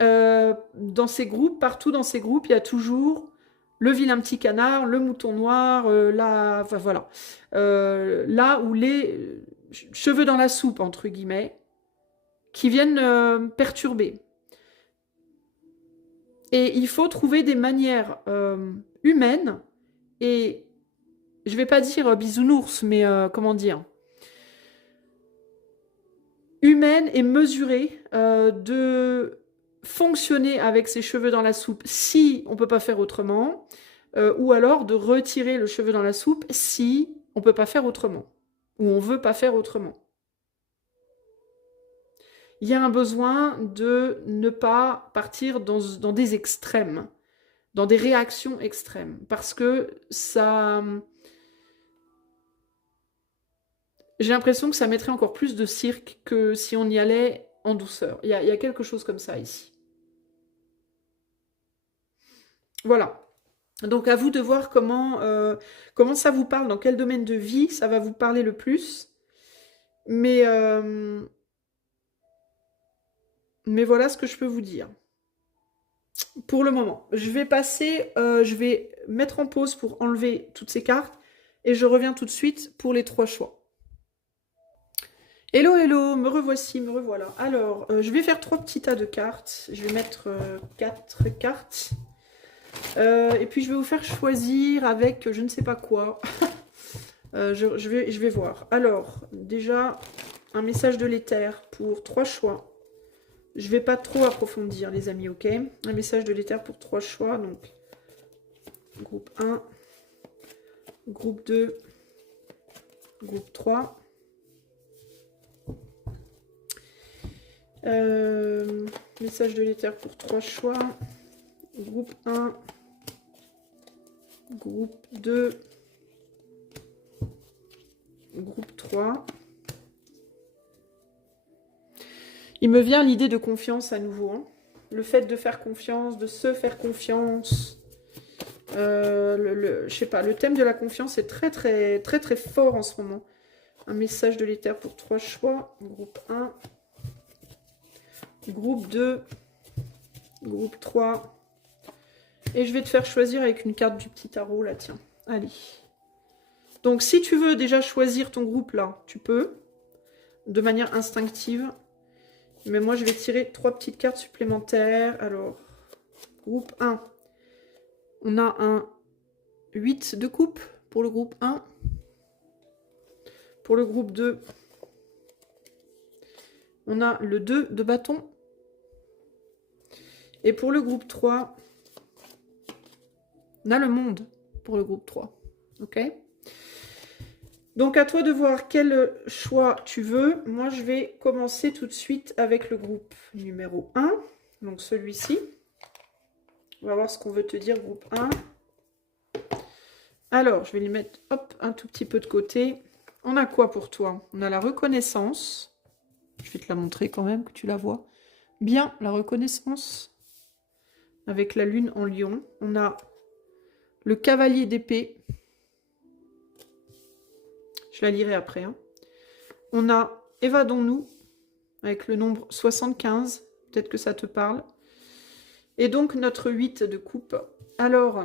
dans ces groupes, partout dans ces groupes, il y a toujours le vilain petit canard, le mouton noir, enfin, voilà. Là où les cheveux dans la soupe, entre guillemets, qui viennent perturber. Et il faut trouver des manières humaines et, je ne vais pas dire bisounours, mais comment dire, humaine et mesurée de fonctionner avec ses cheveux dans la soupe si on ne peut pas faire autrement, ou alors de retirer le cheveu dans la soupe si on ne peut pas faire autrement, ou on ne veut pas faire autrement. Il y a un besoin de ne pas partir dans des extrêmes, dans des réactions extrêmes, parce que ça... J'ai l'impression que ça mettrait encore plus de cirque que si on y allait en douceur. Il y a quelque chose comme ça ici. Voilà. Donc à vous de voir comment ça vous parle, dans quel domaine de vie ça va vous parler le plus. Mais voilà ce que je peux vous dire. Pour le moment. Je vais mettre en pause pour enlever toutes ces cartes et je reviens tout de suite pour les 3 choix. Hello, hello, me revoici, me revoilà. Alors, je vais faire 3 petits tas de cartes. Je vais mettre 4 cartes. Et puis, je vais vous faire choisir avec je ne sais pas quoi. je vais voir. Alors, déjà, un message de l'éther pour 3 choix. Je ne vais pas trop approfondir, les amis, ok? Un message de l'éther pour 3 choix. Donc, groupe 1, groupe 2, groupe 3. Message de l'éther pour 3 choix. Groupe 1, groupe 2, groupe 3. Il me vient l'idée de confiance à nouveau. Hein. Le fait de faire confiance, de se faire confiance. Je sais pas, le thème de la confiance est très très très très fort en ce moment. Un message de l'éther pour 3 choix. Groupe 1. Groupe 2, groupe 3, et je vais te faire choisir avec une carte du petit tarot, là, tiens, allez. Donc, si tu veux déjà choisir ton groupe, là, tu peux, de manière instinctive, mais moi, je vais tirer 3 petites cartes supplémentaires. Alors, groupe 1, on a un 8 de coupe pour le groupe 1. Pour le groupe 2, on a le 2 de bâton. Et pour le groupe 3, on a le monde pour le groupe 3. Ok? Donc, à toi de voir quel choix tu veux. Moi, je vais commencer tout de suite avec le groupe numéro 1. Donc, celui-ci. On va voir ce qu'on veut te dire, groupe 1. Alors, je vais lui mettre hop, un tout petit peu de côté. On a quoi pour toi? On a la reconnaissance. Je vais te la montrer quand même, que tu la vois. Bien, la reconnaissance. Avec la lune en lion. On a le cavalier d'épée. Je la lirai après. Hein. On a évadons-nous avec le nombre 75. Peut-être que ça te parle. Et donc notre 8 de coupe. Alors,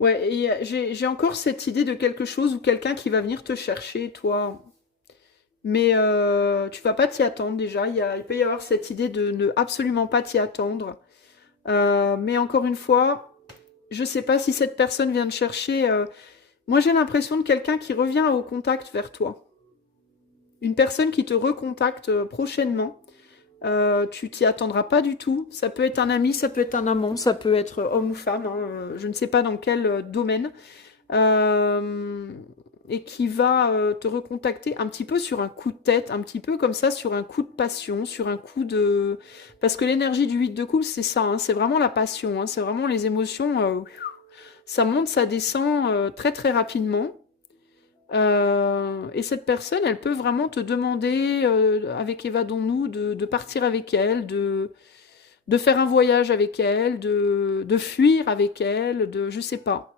ouais, j'ai encore cette idée de quelque chose ou quelqu'un qui va venir te chercher, toi. Mais tu vas pas t'y attendre déjà. Il peut y avoir cette idée de ne absolument pas t'y attendre. Mais encore une fois, je sais pas si cette personne vient te chercher. Moi, j'ai l'impression de quelqu'un qui revient au contact vers toi. Une personne qui te recontacte prochainement. Tu t'y attendras pas du tout. Ça peut être un ami, ça peut être un amant, ça peut être homme ou femme. Hein, je ne sais pas dans quel domaine. Euh, et qui va te recontacter un petit peu sur un coup de tête, un petit peu comme ça, sur un coup de passion, sur un coup de... Parce que l'énergie du 8 de coupe, c'est ça, hein, c'est vraiment la passion, hein, c'est vraiment les émotions. Ça monte, ça descend très très rapidement. Et cette personne, elle peut vraiment te demander, avec Évadons-nous, de partir avec elle, de faire un voyage avec elle, de fuir avec elle, de je sais pas.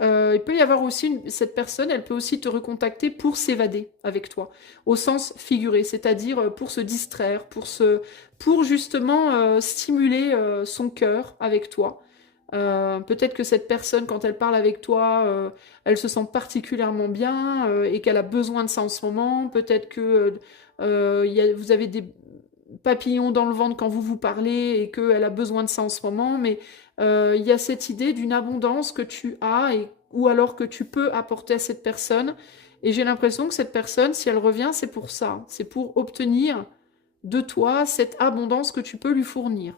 Il peut y avoir aussi cette personne, elle peut aussi te recontacter pour s'évader avec toi, au sens figuré, c'est-à-dire pour se distraire, pour justement stimuler son cœur avec toi. Peut-être que cette personne, quand elle parle avec toi, elle se sent particulièrement bien et qu'elle a besoin de ça en ce moment. Peut-être que vous avez des papillons dans le ventre quand vous vous parlez et qu'elle a besoin de ça en ce moment. Mais il y a cette idée d'une abondance que tu as ou alors que tu peux apporter à cette personne. Et j'ai l'impression que cette personne, si elle revient, c'est pour ça. C'est pour obtenir de toi cette abondance que tu peux lui fournir.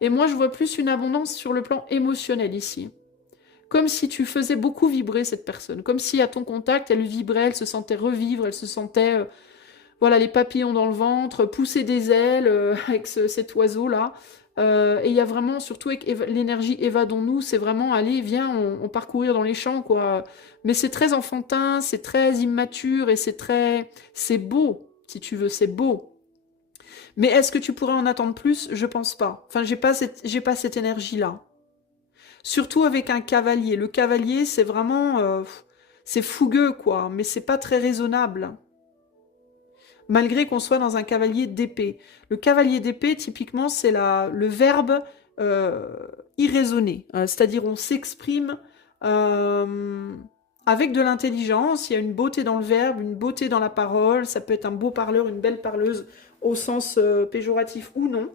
Et moi, je vois plus une abondance sur le plan émotionnel ici. Comme si tu faisais beaucoup vibrer cette personne. Comme si à ton contact, elle vibrait, elle se sentait revivre, elle se sentait, voilà, les papillons dans le ventre, pousser des ailes avec cet oiseau-là. Et il y a vraiment, surtout avec l'énergie évadons-nous, c'est vraiment, allez, viens, on parcourir dans les champs, quoi. Mais c'est très enfantin, c'est très immature et c'est beau, si tu veux, c'est beau. Mais est-ce que tu pourrais en attendre plus? Je pense pas. Enfin, j'ai pas cette énergie-là. Surtout avec un cavalier. Le cavalier, c'est vraiment, c'est fougueux, quoi, mais c'est pas très raisonnable. Malgré qu'on soit dans un cavalier d'épée. Le cavalier d'épée, typiquement, c'est le verbe euh, irraisonné. C'est-à-dire, on s'exprime avec de l'intelligence. Il y a une beauté dans le verbe, une beauté dans la parole. Ça peut être un beau parleur, une belle parleuse, au sens péjoratif ou non.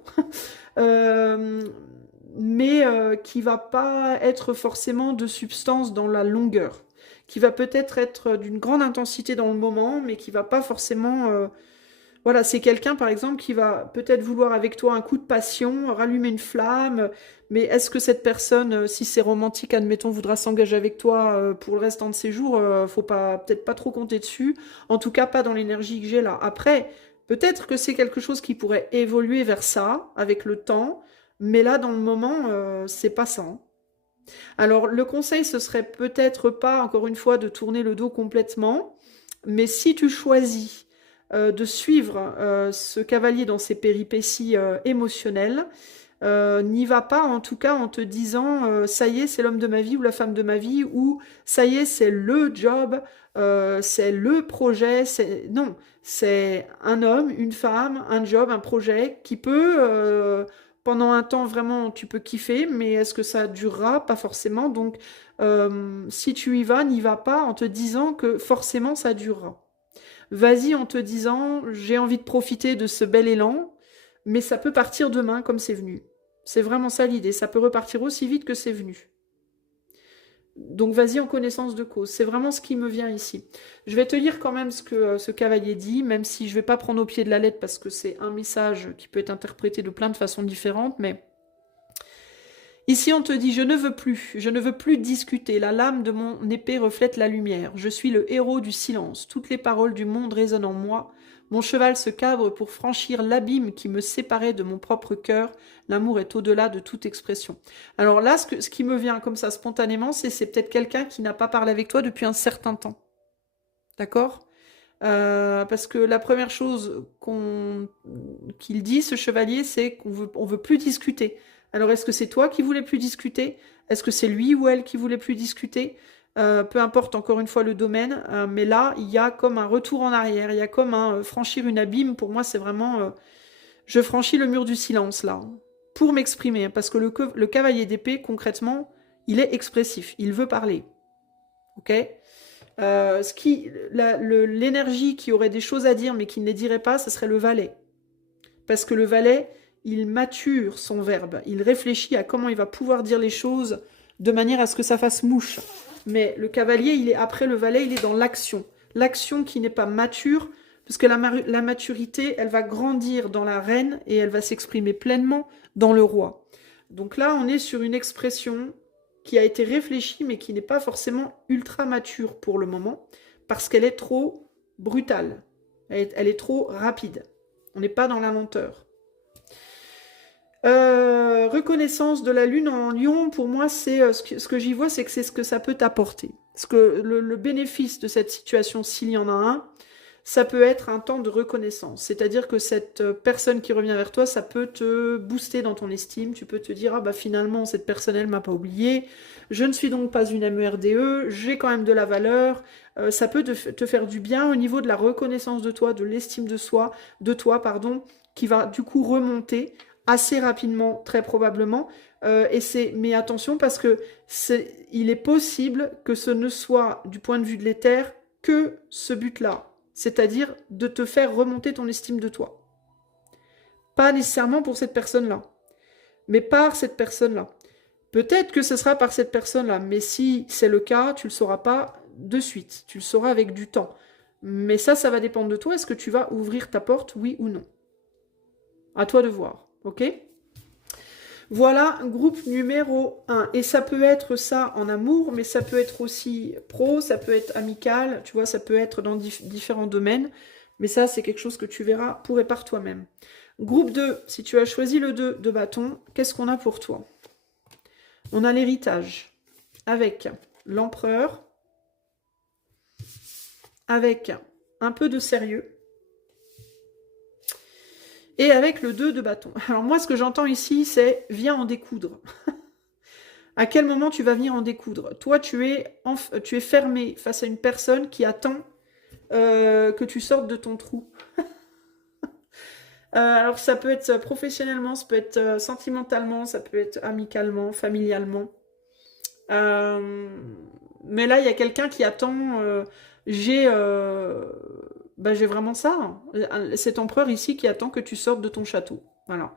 Euh, mais qui va pas être forcément de substance dans la longueur, qui va peut-être être d'une grande intensité dans le moment, mais qui va pas forcément... Voilà, c'est quelqu'un, par exemple, qui va peut-être vouloir avec toi un coup de passion, rallumer une flamme, mais est-ce que cette personne, si c'est romantique, admettons, voudra s'engager avec toi pour le restant de ses jours, faut pas, peut-être pas trop compter dessus, en tout cas pas dans l'énergie que j'ai là. Après, peut-être que c'est quelque chose qui pourrait évoluer vers ça, avec le temps, mais là, dans le moment, c'est pas ça. Hein. Alors, le conseil, ce serait peut-être pas, encore une fois, de tourner le dos complètement, mais si tu choisis de suivre ce cavalier dans ses péripéties émotionnelles, n'y va pas en tout cas en te disant ça y est, c'est l'homme de ma vie ou la femme de ma vie, ou ça y est, c'est le job, c'est le projet. Non, c'est un homme, une femme, un job, un projet qui peut, pendant un temps vraiment, tu peux kiffer, mais est-ce que ça durera? Pas forcément. Donc, si tu y vas, n'y va pas en te disant que forcément ça durera. Vas-y en te disant, j'ai envie de profiter de ce bel élan, mais ça peut partir demain comme c'est venu. C'est vraiment ça l'idée, ça peut repartir aussi vite que c'est venu. Donc vas-y en connaissance de cause, c'est vraiment ce qui me vient ici. Je vais te lire quand même ce que ce cavalier dit, même si je ne vais pas prendre au pied de la lettre parce que c'est un message qui peut être interprété de plein de façons différentes, mais... Ici, on te dit, je ne veux plus discuter. La lame de mon épée reflète la lumière. Je suis le héros du silence. Toutes les paroles du monde résonnent en moi. Mon cheval se cabre pour franchir l'abîme qui me séparait de mon propre cœur. L'amour est au-delà de toute expression. Alors là, ce qui me vient comme ça spontanément, c'est peut-être quelqu'un qui n'a pas parlé avec toi depuis un certain temps. D'accord ? Parce que la première chose qu'il dit, ce chevalier, c'est on veut plus discuter. Alors, est-ce que c'est toi qui voulais plus discuter? Est-ce que c'est lui ou elle qui voulait plus discuter? Peu importe encore une fois le domaine, mais là, il y a comme un retour en arrière, il y a comme un franchir une abîme. Pour moi, c'est vraiment je franchis le mur du silence là, pour m'exprimer, parce que le cavalier d'épée, concrètement, il est expressif, il veut parler. Ok? L'énergie qui aurait des choses à dire mais qui ne les dirait pas, ce serait le valet. Parce que le valet, il mature son verbe, il réfléchit à comment il va pouvoir dire les choses de manière à ce que ça fasse mouche. Mais le cavalier, il est après le valet, il est dans l'action. L'action qui n'est pas mature, parce que la maturité, elle va grandir dans la reine et elle va s'exprimer pleinement dans le roi. Donc là, on est sur une expression qui a été réfléchie, mais qui n'est pas forcément ultra mature pour le moment, parce qu'elle est trop brutale. Elle est trop rapide. On n'est pas dans la lenteur. Reconnaissance de la lune en lion, pour moi, c'est ce que j'y vois, c'est que c'est ce que ça peut t'apporter. Parce que le bénéfice de cette situation, s'il y en a un, ça peut être un temps de reconnaissance. C'est-à-dire que cette personne qui revient vers toi, ça peut te booster dans ton estime. Tu peux te dire, ah bah finalement, cette personne, elle m'a pas oublié. Je ne suis donc pas une MERDE, j'ai quand même de la valeur. Ça peut te faire du bien au niveau de la reconnaissance de toi, de l'estime de toi, pardon, qui va du coup remonter assez rapidement, très probablement. Mais attention parce que il est possible que ce ne soit, du point de vue de l'éther, que ce but-là. C'est-à-dire de te faire remonter ton estime de toi. Pas nécessairement pour cette personne-là, mais par cette personne-là. Peut-être que ce sera par cette personne-là, mais si c'est le cas, tu ne le sauras pas de suite. Tu le sauras avec du temps. Mais ça va dépendre de toi. Est-ce que tu vas ouvrir ta porte, oui ou non? À toi de voir, ok? Voilà, groupe numéro 1. Et ça peut être ça en amour, mais ça peut être aussi pro, ça peut être amical, tu vois, ça peut être dans différents domaines. Mais ça, c'est quelque chose que tu verras pour et par toi-même. Groupe 2, si tu as choisi le 2 de bâton, qu'est-ce qu'on a pour toi? On a l'héritage, avec l'empereur, avec un peu de sérieux, et avec le 2 de bâton. Alors moi, ce que j'entends ici, c'est « viens en découdre ». À quel moment tu vas venir en découdre? Toi, tu es fermé face à une personne qui attend que tu sortes de ton trou. Alors ça peut être professionnellement, ça peut être sentimentalement, ça peut être amicalement, familialement. Mais là, il y a quelqu'un qui attend... j'ai vraiment ça. Cet empereur ici qui attend que tu sortes de ton château. Voilà.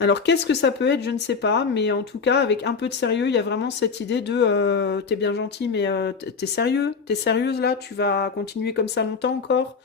Alors, qu'est-ce que ça peut être? Je ne sais pas. Mais en tout cas, avec un peu de sérieux, il y a vraiment cette idée de t'es bien gentil, mais t'es sérieux? T'es sérieuse là? Tu vas continuer comme ça longtemps encore?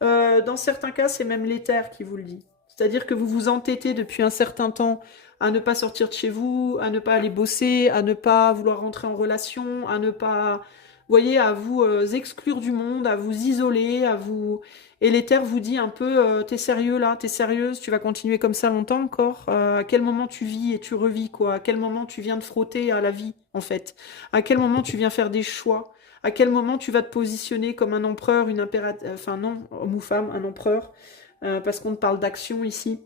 Dans certains cas, c'est même l'éther qui vous le dit. C'est-à-dire que vous vous entêtez depuis un certain temps à ne pas sortir de chez vous, à ne pas aller bosser, à ne pas vouloir rentrer en relation, à ne pas, vous voyez, à vous exclure du monde, à vous isoler, à vous... Et l'éther vous dit un peu, t'es sérieux là, t'es sérieuse, tu vas continuer comme ça longtemps encore? À quel moment tu vis et tu revis quoi? À quel moment tu viens de frotter à la vie en fait? À quel moment tu viens faire des choix? À quel moment tu vas te positionner comme un empereur, une impératrice, enfin non, homme ou femme, un empereur, parce qu'on parle d'action ici.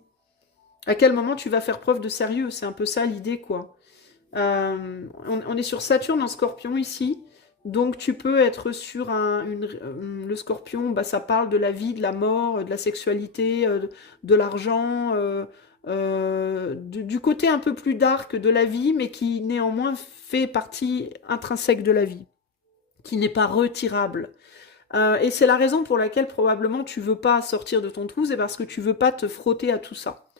À quel moment tu vas faire preuve de sérieux? C'est un peu ça l'idée, quoi. On est sur Saturne en Scorpion ici, donc tu peux être sur le Scorpion, bah, ça parle de la vie, de la mort, de la sexualité, de l'argent, du côté un peu plus dark de la vie, mais qui néanmoins fait partie intrinsèque de la vie, qui n'est pas retirable. Et c'est la raison pour laquelle probablement tu veux pas sortir de ton trou, c'est parce que tu veux pas te frotter à tout ça.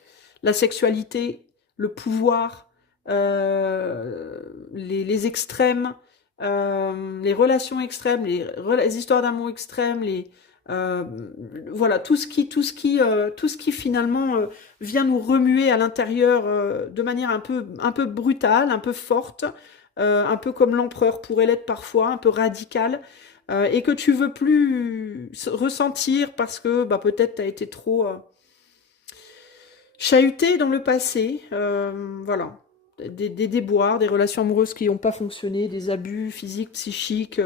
La sexualité, le pouvoir, les extrêmes, les relations extrêmes, les histoires d'amour extrêmes, voilà, tout ce qui finalement vient nous remuer à l'intérieur de manière un peu brutale, un peu forte, un peu comme l'empereur pourrait l'être parfois, un peu radicale. Et que tu veux plus ressentir parce que bah, peut-être tu as été trop chahuté dans le passé. Voilà. Des déboires, des relations amoureuses qui n'ont pas fonctionné, des abus physiques, psychiques,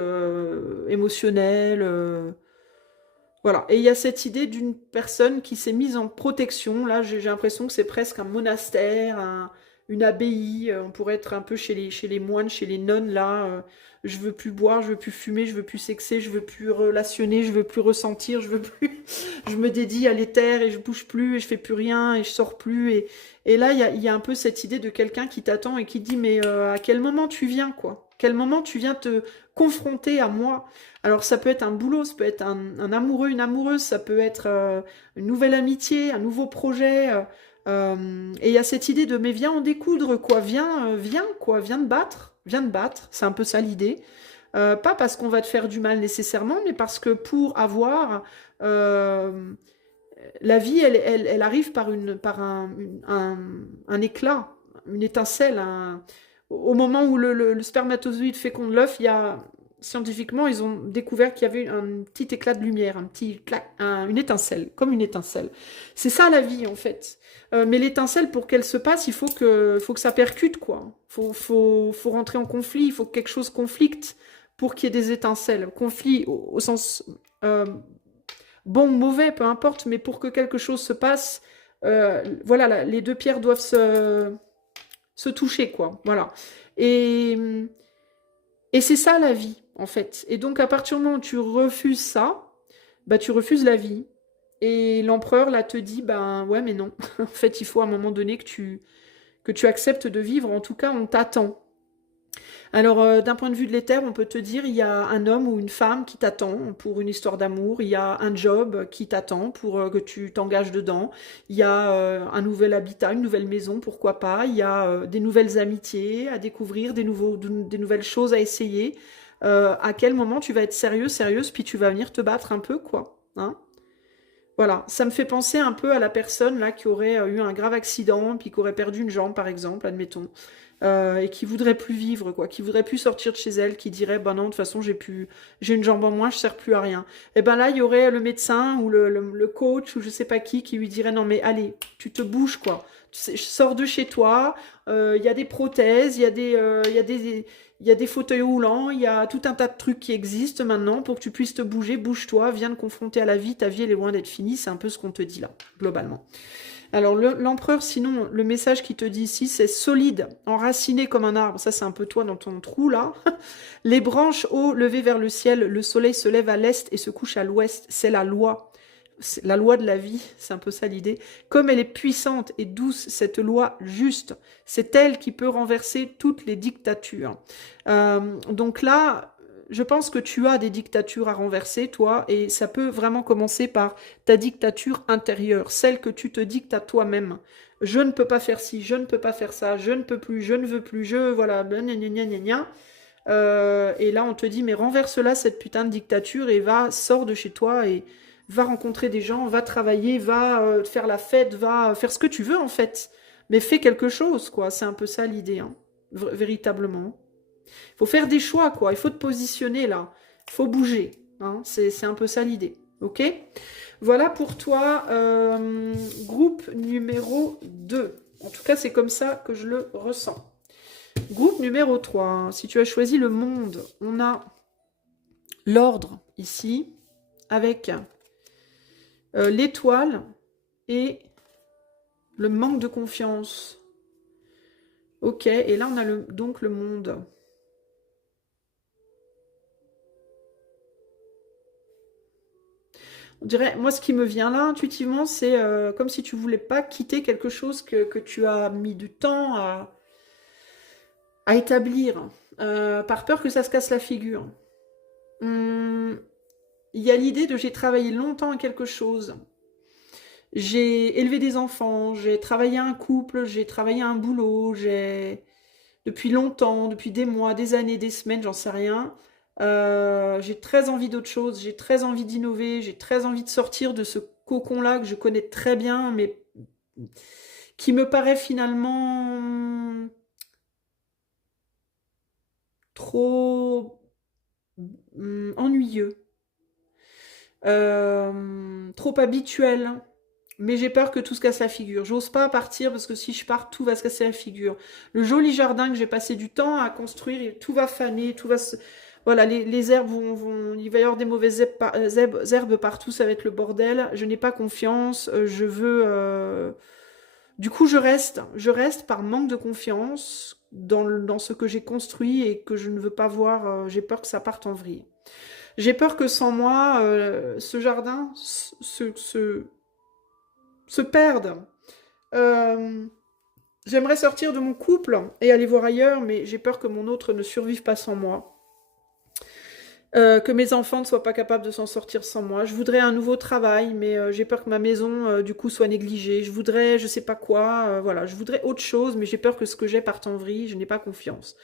émotionnels. Voilà. Et il y a cette idée d'une personne qui s'est mise en protection. Là, j'ai l'impression que c'est presque un monastère, une abbaye. On pourrait être un peu chez les moines, chez les nonnes, là. Je veux plus boire, je veux plus fumer, je veux plus sexer, je veux plus relationner, je veux plus ressentir, je veux plus. Je me dédie à l'éther et je bouge plus et je fais plus rien et je sors plus. Et là, il y a un peu cette idée de quelqu'un qui t'attend et qui te dit, mais à quel moment tu viens, quoi? Quel moment tu viens te confronter à moi? Alors ça peut être un boulot, ça peut être un amoureux, une amoureuse, ça peut être une nouvelle amitié, un nouveau projet. Et il y a cette idée de mais viens en découdre, quoi, viens, quoi, viens te battre, c'est un peu ça l'idée. Pas parce qu'on va te faire du mal nécessairement, mais parce que pour avoir euh, la vie, elle arrive par un éclat, une étincelle. Au moment où le spermatozoïde féconde l'œuf, scientifiquement, ils ont découvert qu'il y avait un petit éclat de lumière, un petit clac, une étincelle, comme une étincelle. C'est ça la vie, en fait. Mais l'étincelle, pour qu'elle se passe, faut que ça percute, quoi. Faut rentrer en conflit, il faut que quelque chose conflicte pour qu'il y ait des étincelles. Conflit au sens bon ou mauvais, peu importe, mais pour que quelque chose se passe, voilà, les deux pierres doivent se toucher, quoi. Voilà. Et, et c'est ça la vie, en fait. Et donc, à partir du moment où tu refuses ça, bah, tu refuses la vie. Et l'empereur, là, te dit, ben ouais, mais non. En fait, il faut à un moment donné que tu acceptes de vivre. En tout cas, on t'attend. Alors, d'un point de vue de l'éther, on peut te dire, il y a un homme ou une femme qui t'attend pour une histoire d'amour, il y a un job qui t'attend pour que tu t'engages dedans, il y a un nouvel habitat, une nouvelle maison, pourquoi pas, il y a des nouvelles amitiés à découvrir, des nouvelles choses à essayer. À quel moment tu vas être sérieux, sérieuse, puis tu vas venir te battre un peu, quoi. Hein. Voilà, ça me fait penser un peu à la personne là qui aurait eu un grave accident, puis qui aurait perdu une jambe, par exemple, admettons, et qui voudrait plus vivre, quoi, qui voudrait plus sortir de chez elle, qui dirait, bah non, de toute façon, j'ai une jambe en moins, je sers plus à rien. Et ben là, il y aurait le médecin ou le coach ou je sais pas qui lui dirait, non mais allez, tu te bouges, quoi. Sors de chez toi, il y a des prothèses, il y a des fauteuils roulants, il y a tout un tas de trucs qui existent maintenant pour que tu puisses te bouger, bouge-toi, viens te confronter à la vie, ta vie elle est loin d'être finie, c'est un peu ce qu'on te dit là, globalement. Alors l'empereur, sinon, le message qui te dit ici, c'est solide, enraciné comme un arbre, ça c'est un peu toi dans ton trou là. Les branches haut levées vers le ciel, le soleil se lève à l'est et se couche à l'ouest, c'est la loi. C'est la loi de la vie, c'est un peu ça l'idée. Comme elle est puissante et douce, cette loi juste, c'est elle qui peut renverser toutes les dictatures. Donc là, je pense que tu as des dictatures à renverser, toi, et ça peut vraiment commencer par ta dictature intérieure, celle que tu te dictes à toi-même. Je ne peux pas faire ci, je ne peux pas faire ça, je ne peux plus, je ne veux plus, voilà, gna gna gna gna gna. Et là, on te dit, mais renverse-la, cette putain de dictature, et sors de chez toi, et va rencontrer des gens, va travailler, va faire la fête, va faire ce que tu veux, en fait. Mais fais quelque chose, quoi. C'est un peu ça l'idée, hein, véritablement. Il faut faire des choix, quoi. Il faut te positionner, là. Il faut bouger. Hein. C'est un peu ça l'idée. OK? Voilà pour toi, groupe numéro 2. En tout cas, c'est comme ça que je le ressens. Groupe numéro 3. Si tu as choisi le monde, on a l'ordre ici, avec l'étoile et le manque de confiance. Ok, et là on a donc le monde. On dirait, moi ce qui me vient là intuitivement, c'est comme si tu voulais pas quitter quelque chose que tu as mis du temps à établir, par peur que ça se casse la figure. Il y a l'idée de j'ai travaillé longtemps à quelque chose. J'ai élevé des enfants, j'ai travaillé à un couple, j'ai travaillé à un boulot, j'ai depuis longtemps, depuis des mois, des années, des semaines, j'en sais rien. J'ai très envie d'autre chose, j'ai très envie d'innover, j'ai très envie de sortir de ce cocon-là que je connais très bien, mais qui me paraît finalement trop ennuyeux, trop habituel. Mais j'ai peur que tout se casse la figure. J'ose pas partir parce que si je pars, tout va se casser la figure. Le joli jardin que j'ai passé du temps à construire, tout va faner, tout va se... Voilà, les herbes il va y avoir des mauvaises herbes partout, ça va être le bordel. Je n'ai pas confiance, je veux... Du coup, je reste par manque de confiance dans ce que j'ai construit et que je ne veux pas voir. J'ai peur que ça parte en vrille. J'ai peur que sans moi, ce jardin se perde. Euh, J'aimerais sortir de mon couple et aller voir ailleurs, mais j'ai peur que mon autre ne survive pas sans moi. Que mes enfants ne soient pas capables de s'en sortir sans moi. Je voudrais un nouveau travail, mais j'ai peur que ma maison, du coup, soit négligée. Je voudrais, je sais pas quoi, voilà, je voudrais autre chose, mais j'ai peur que ce que j'ai parte en vrille. Je n'ai pas confiance.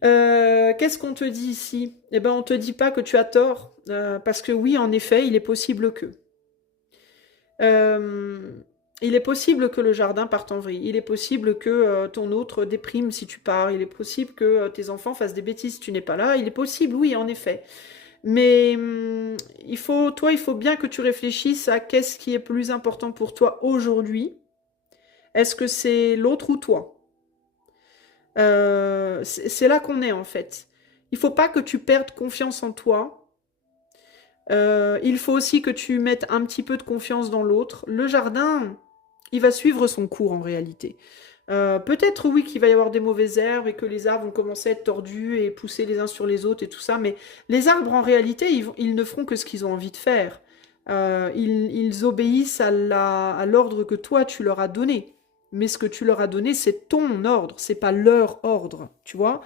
Qu'est-ce qu'on te dit ici? Eh ben, on te dit pas que tu as tort, parce que oui, en effet, il est possible que. Euh, il est possible que le jardin parte en vrille. Il est possible que ton autre déprime si tu pars. Il est possible que tes enfants fassent des bêtises si tu n'es pas là. Il est possible, oui, en effet. Mais il faut bien que tu réfléchisses à qu'est-ce qui est plus important pour toi aujourd'hui. Est-ce que c'est l'autre ou toi? C'est là qu'on est en fait. Il faut pas que tu perdes confiance en toi. Il faut aussi que tu mettes un petit peu de confiance dans l'autre. Le jardin, il va suivre son cours en réalité. Peut-être oui qu'il va y avoir des mauvaises herbes et que les arbres vont commencer à être tordus et pousser les uns sur les autres et tout ça, mais les arbres en réalité, ils ne feront que ce qu'ils ont envie de faire. Ils obéissent à l'ordre que toi tu leur as donné. Mais ce que tu leur as donné, c'est ton ordre, c'est pas leur ordre, tu vois.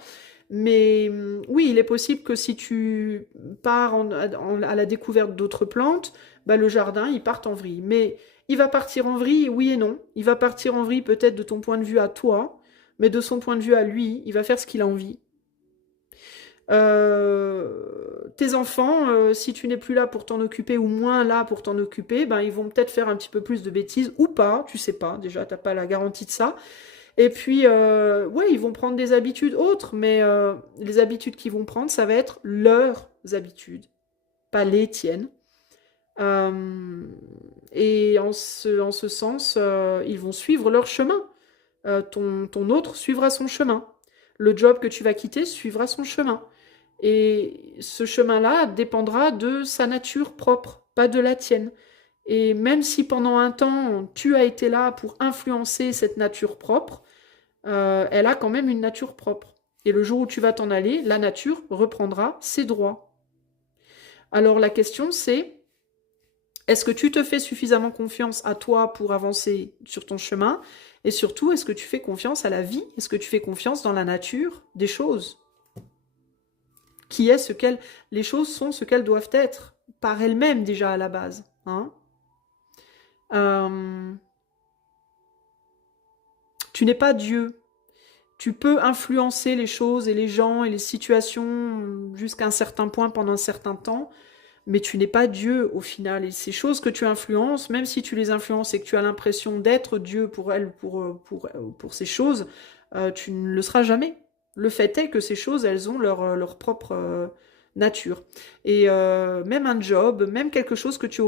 Mais oui, il est possible que si tu pars à la découverte d'autres plantes, bah, le jardin, il parte en vrille. Mais il va partir en vrille, oui et non. Il va partir en vrille peut-être de ton point de vue à toi, mais de son point de vue à lui, il va faire ce qu'il a envie. Tes enfants, si tu n'es plus là pour t'en occuper ou moins là pour t'en occuper, ben ils vont peut-être faire un petit peu plus de bêtises ou pas, tu sais pas, déjà t'as pas la garantie de ça. Et puis, ouais, ils vont prendre des habitudes autres, mais les habitudes qu'ils vont prendre, ça va être leurs habitudes, pas les tiennes. Euh, et en ce sens, ils vont suivre leur chemin. Ton autre suivra son chemin. Le job que tu vas quitter suivra son chemin. Et ce chemin-là dépendra de sa nature propre, pas de la tienne. Et même si pendant un temps, tu as été là pour influencer cette nature propre, elle a quand même une nature propre. Et le jour où tu vas t'en aller, la nature reprendra ses droits. Alors la question c'est, est-ce que tu te fais suffisamment confiance à toi pour avancer sur ton chemin? Et surtout, est-ce que tu fais confiance à la vie? Est-ce que tu fais confiance dans la nature des choses? Qui est ce qu'elles... Les choses sont ce qu'elles doivent être, par elles-mêmes déjà à la base. Hein. Euh, Tu n'es pas Dieu. Tu peux influencer les choses et les gens et les situations jusqu'à un certain point pendant un certain temps, mais tu n'es pas Dieu au final. Et ces choses que tu influences, même si tu les influences et que tu as l'impression d'être Dieu pour elles, pour ces choses, tu ne le seras jamais. Le fait est que ces choses, elles ont leur propre nature. Et même un job, même quelque chose que tu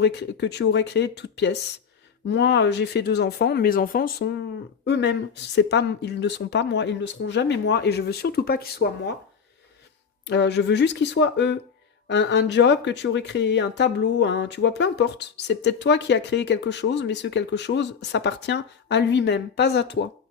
aurais créé de toute pièce. Moi, j'ai fait 2 enfants. Mes enfants sont eux-mêmes. C'est pas, ils ne sont pas moi. Ils ne seront jamais moi. Et je veux surtout pas qu'ils soient moi. Je veux juste qu'ils soient eux. Un job que tu aurais créé, un tableau, tu vois, peu importe. C'est peut-être toi qui as créé quelque chose, mais ce quelque chose s'appartient à lui-même, pas à toi.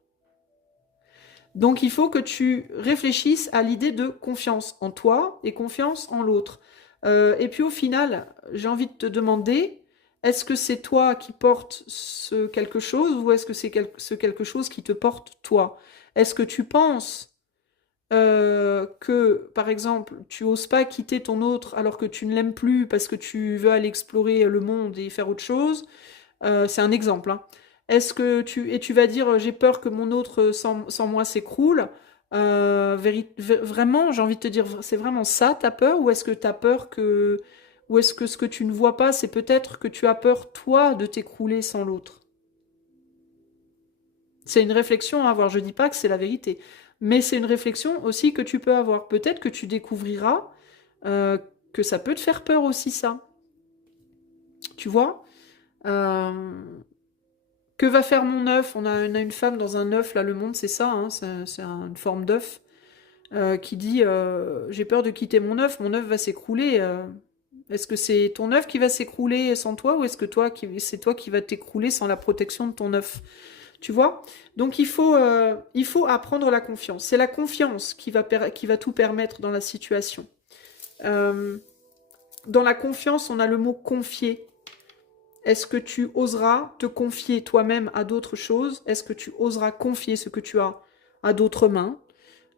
Donc il faut que tu réfléchisses à l'idée de confiance en toi et confiance en l'autre. Et puis au final, j'ai envie de te demander, est-ce que c'est toi qui portes ce quelque chose ou est-ce que c'est ce quelque chose qui te porte toi? Est-ce que tu penses que, par exemple, tu oses pas quitter ton autre alors que tu ne l'aimes plus parce que tu veux aller explorer le monde et faire autre chose? C'est un exemple, hein. Et tu vas dire j'ai peur que mon autre sans moi s'écroule. Vraiment, j'ai envie de te dire, c'est vraiment ça ta peur ou est-ce que tu as peur que ou est-ce que ce que tu ne vois pas, c'est peut-être que tu as peur toi de t'écrouler sans l'autre? C'est une réflexion à avoir. Je dis pas que c'est la vérité, mais c'est une réflexion aussi que tu peux avoir. Peut-être que tu découvriras euh, que ça peut te faire peur aussi ça. Tu vois? Euh, Que va faire mon œuf? On a une femme dans un œuf, là, le monde, c'est ça, hein, c'est une forme d'œuf. qui dit j'ai peur de quitter mon œuf va s'écrouler. Est-ce que c'est ton œuf qui va s'écrouler sans toi ou est-ce que c'est toi qui va t'écrouler sans la protection de ton œuf? Tu vois? Donc il faut apprendre la confiance. C'est la confiance qui va tout permettre dans la situation. Dans la confiance, on a le mot confier. Est-ce que tu oseras te confier toi-même à d'autres choses? Est-ce que tu oseras confier ce que tu as à d'autres mains,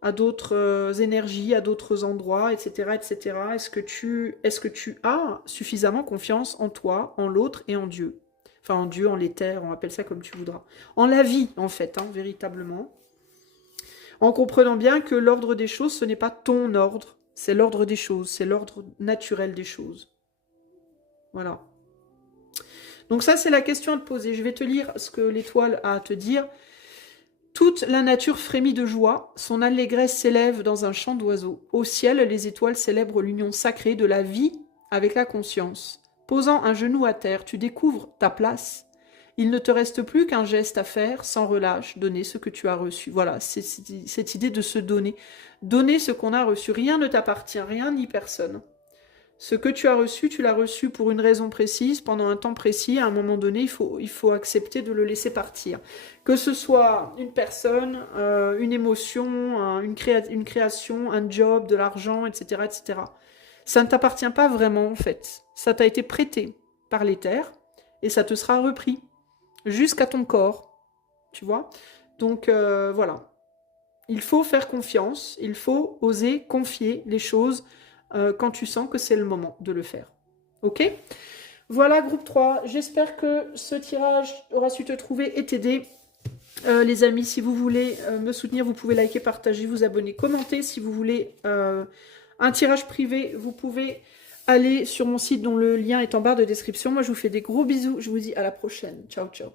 à d'autres énergies, à d'autres endroits, etc., etc. Est-ce que tu as suffisamment confiance en toi, en l'autre et en Dieu? Enfin, en Dieu, en l'éther, on appelle ça comme tu voudras. En la vie, en fait, hein, véritablement. En comprenant bien que l'ordre des choses, ce n'est pas ton ordre, c'est l'ordre des choses, c'est l'ordre naturel des choses. Voilà. Donc ça, c'est la question à te poser. Je vais te lire ce que l'étoile a à te dire. Toute la nature frémit de joie, son allégresse s'élève dans un chant d'oiseaux. Au ciel, les étoiles célèbrent l'union sacrée de la vie avec la conscience. Posant un genou à terre, tu découvres ta place. Il ne te reste plus qu'un geste à faire, sans relâche, donner ce que tu as reçu. Voilà, c'est cette idée de se donner. Donner ce qu'on a reçu. Rien ne t'appartient, rien ni personne. Ce que tu as reçu, tu l'as reçu pour une raison précise, pendant un temps précis. À un moment donné, il faut accepter de le laisser partir. Que ce soit une personne, une émotion, une création, un job, de l'argent, etc., etc. Ça ne t'appartient pas vraiment, en fait. Ça t'a été prêté par l'éther et ça te sera repris jusqu'à ton corps. Tu vois? Donc, voilà. Il faut faire confiance, il faut oser confier les choses quand tu sens que c'est le moment de le faire. Ok? Voilà, groupe 3. J'espère que ce tirage aura su te trouver et t'aider. Les amis, si vous voulez me soutenir, vous pouvez liker, partager, vous abonner, commenter. Si vous voulez un tirage privé, vous pouvez aller sur mon site dont le lien est en barre de description. Moi, je vous fais des gros bisous. Je vous dis à la prochaine. Ciao, ciao.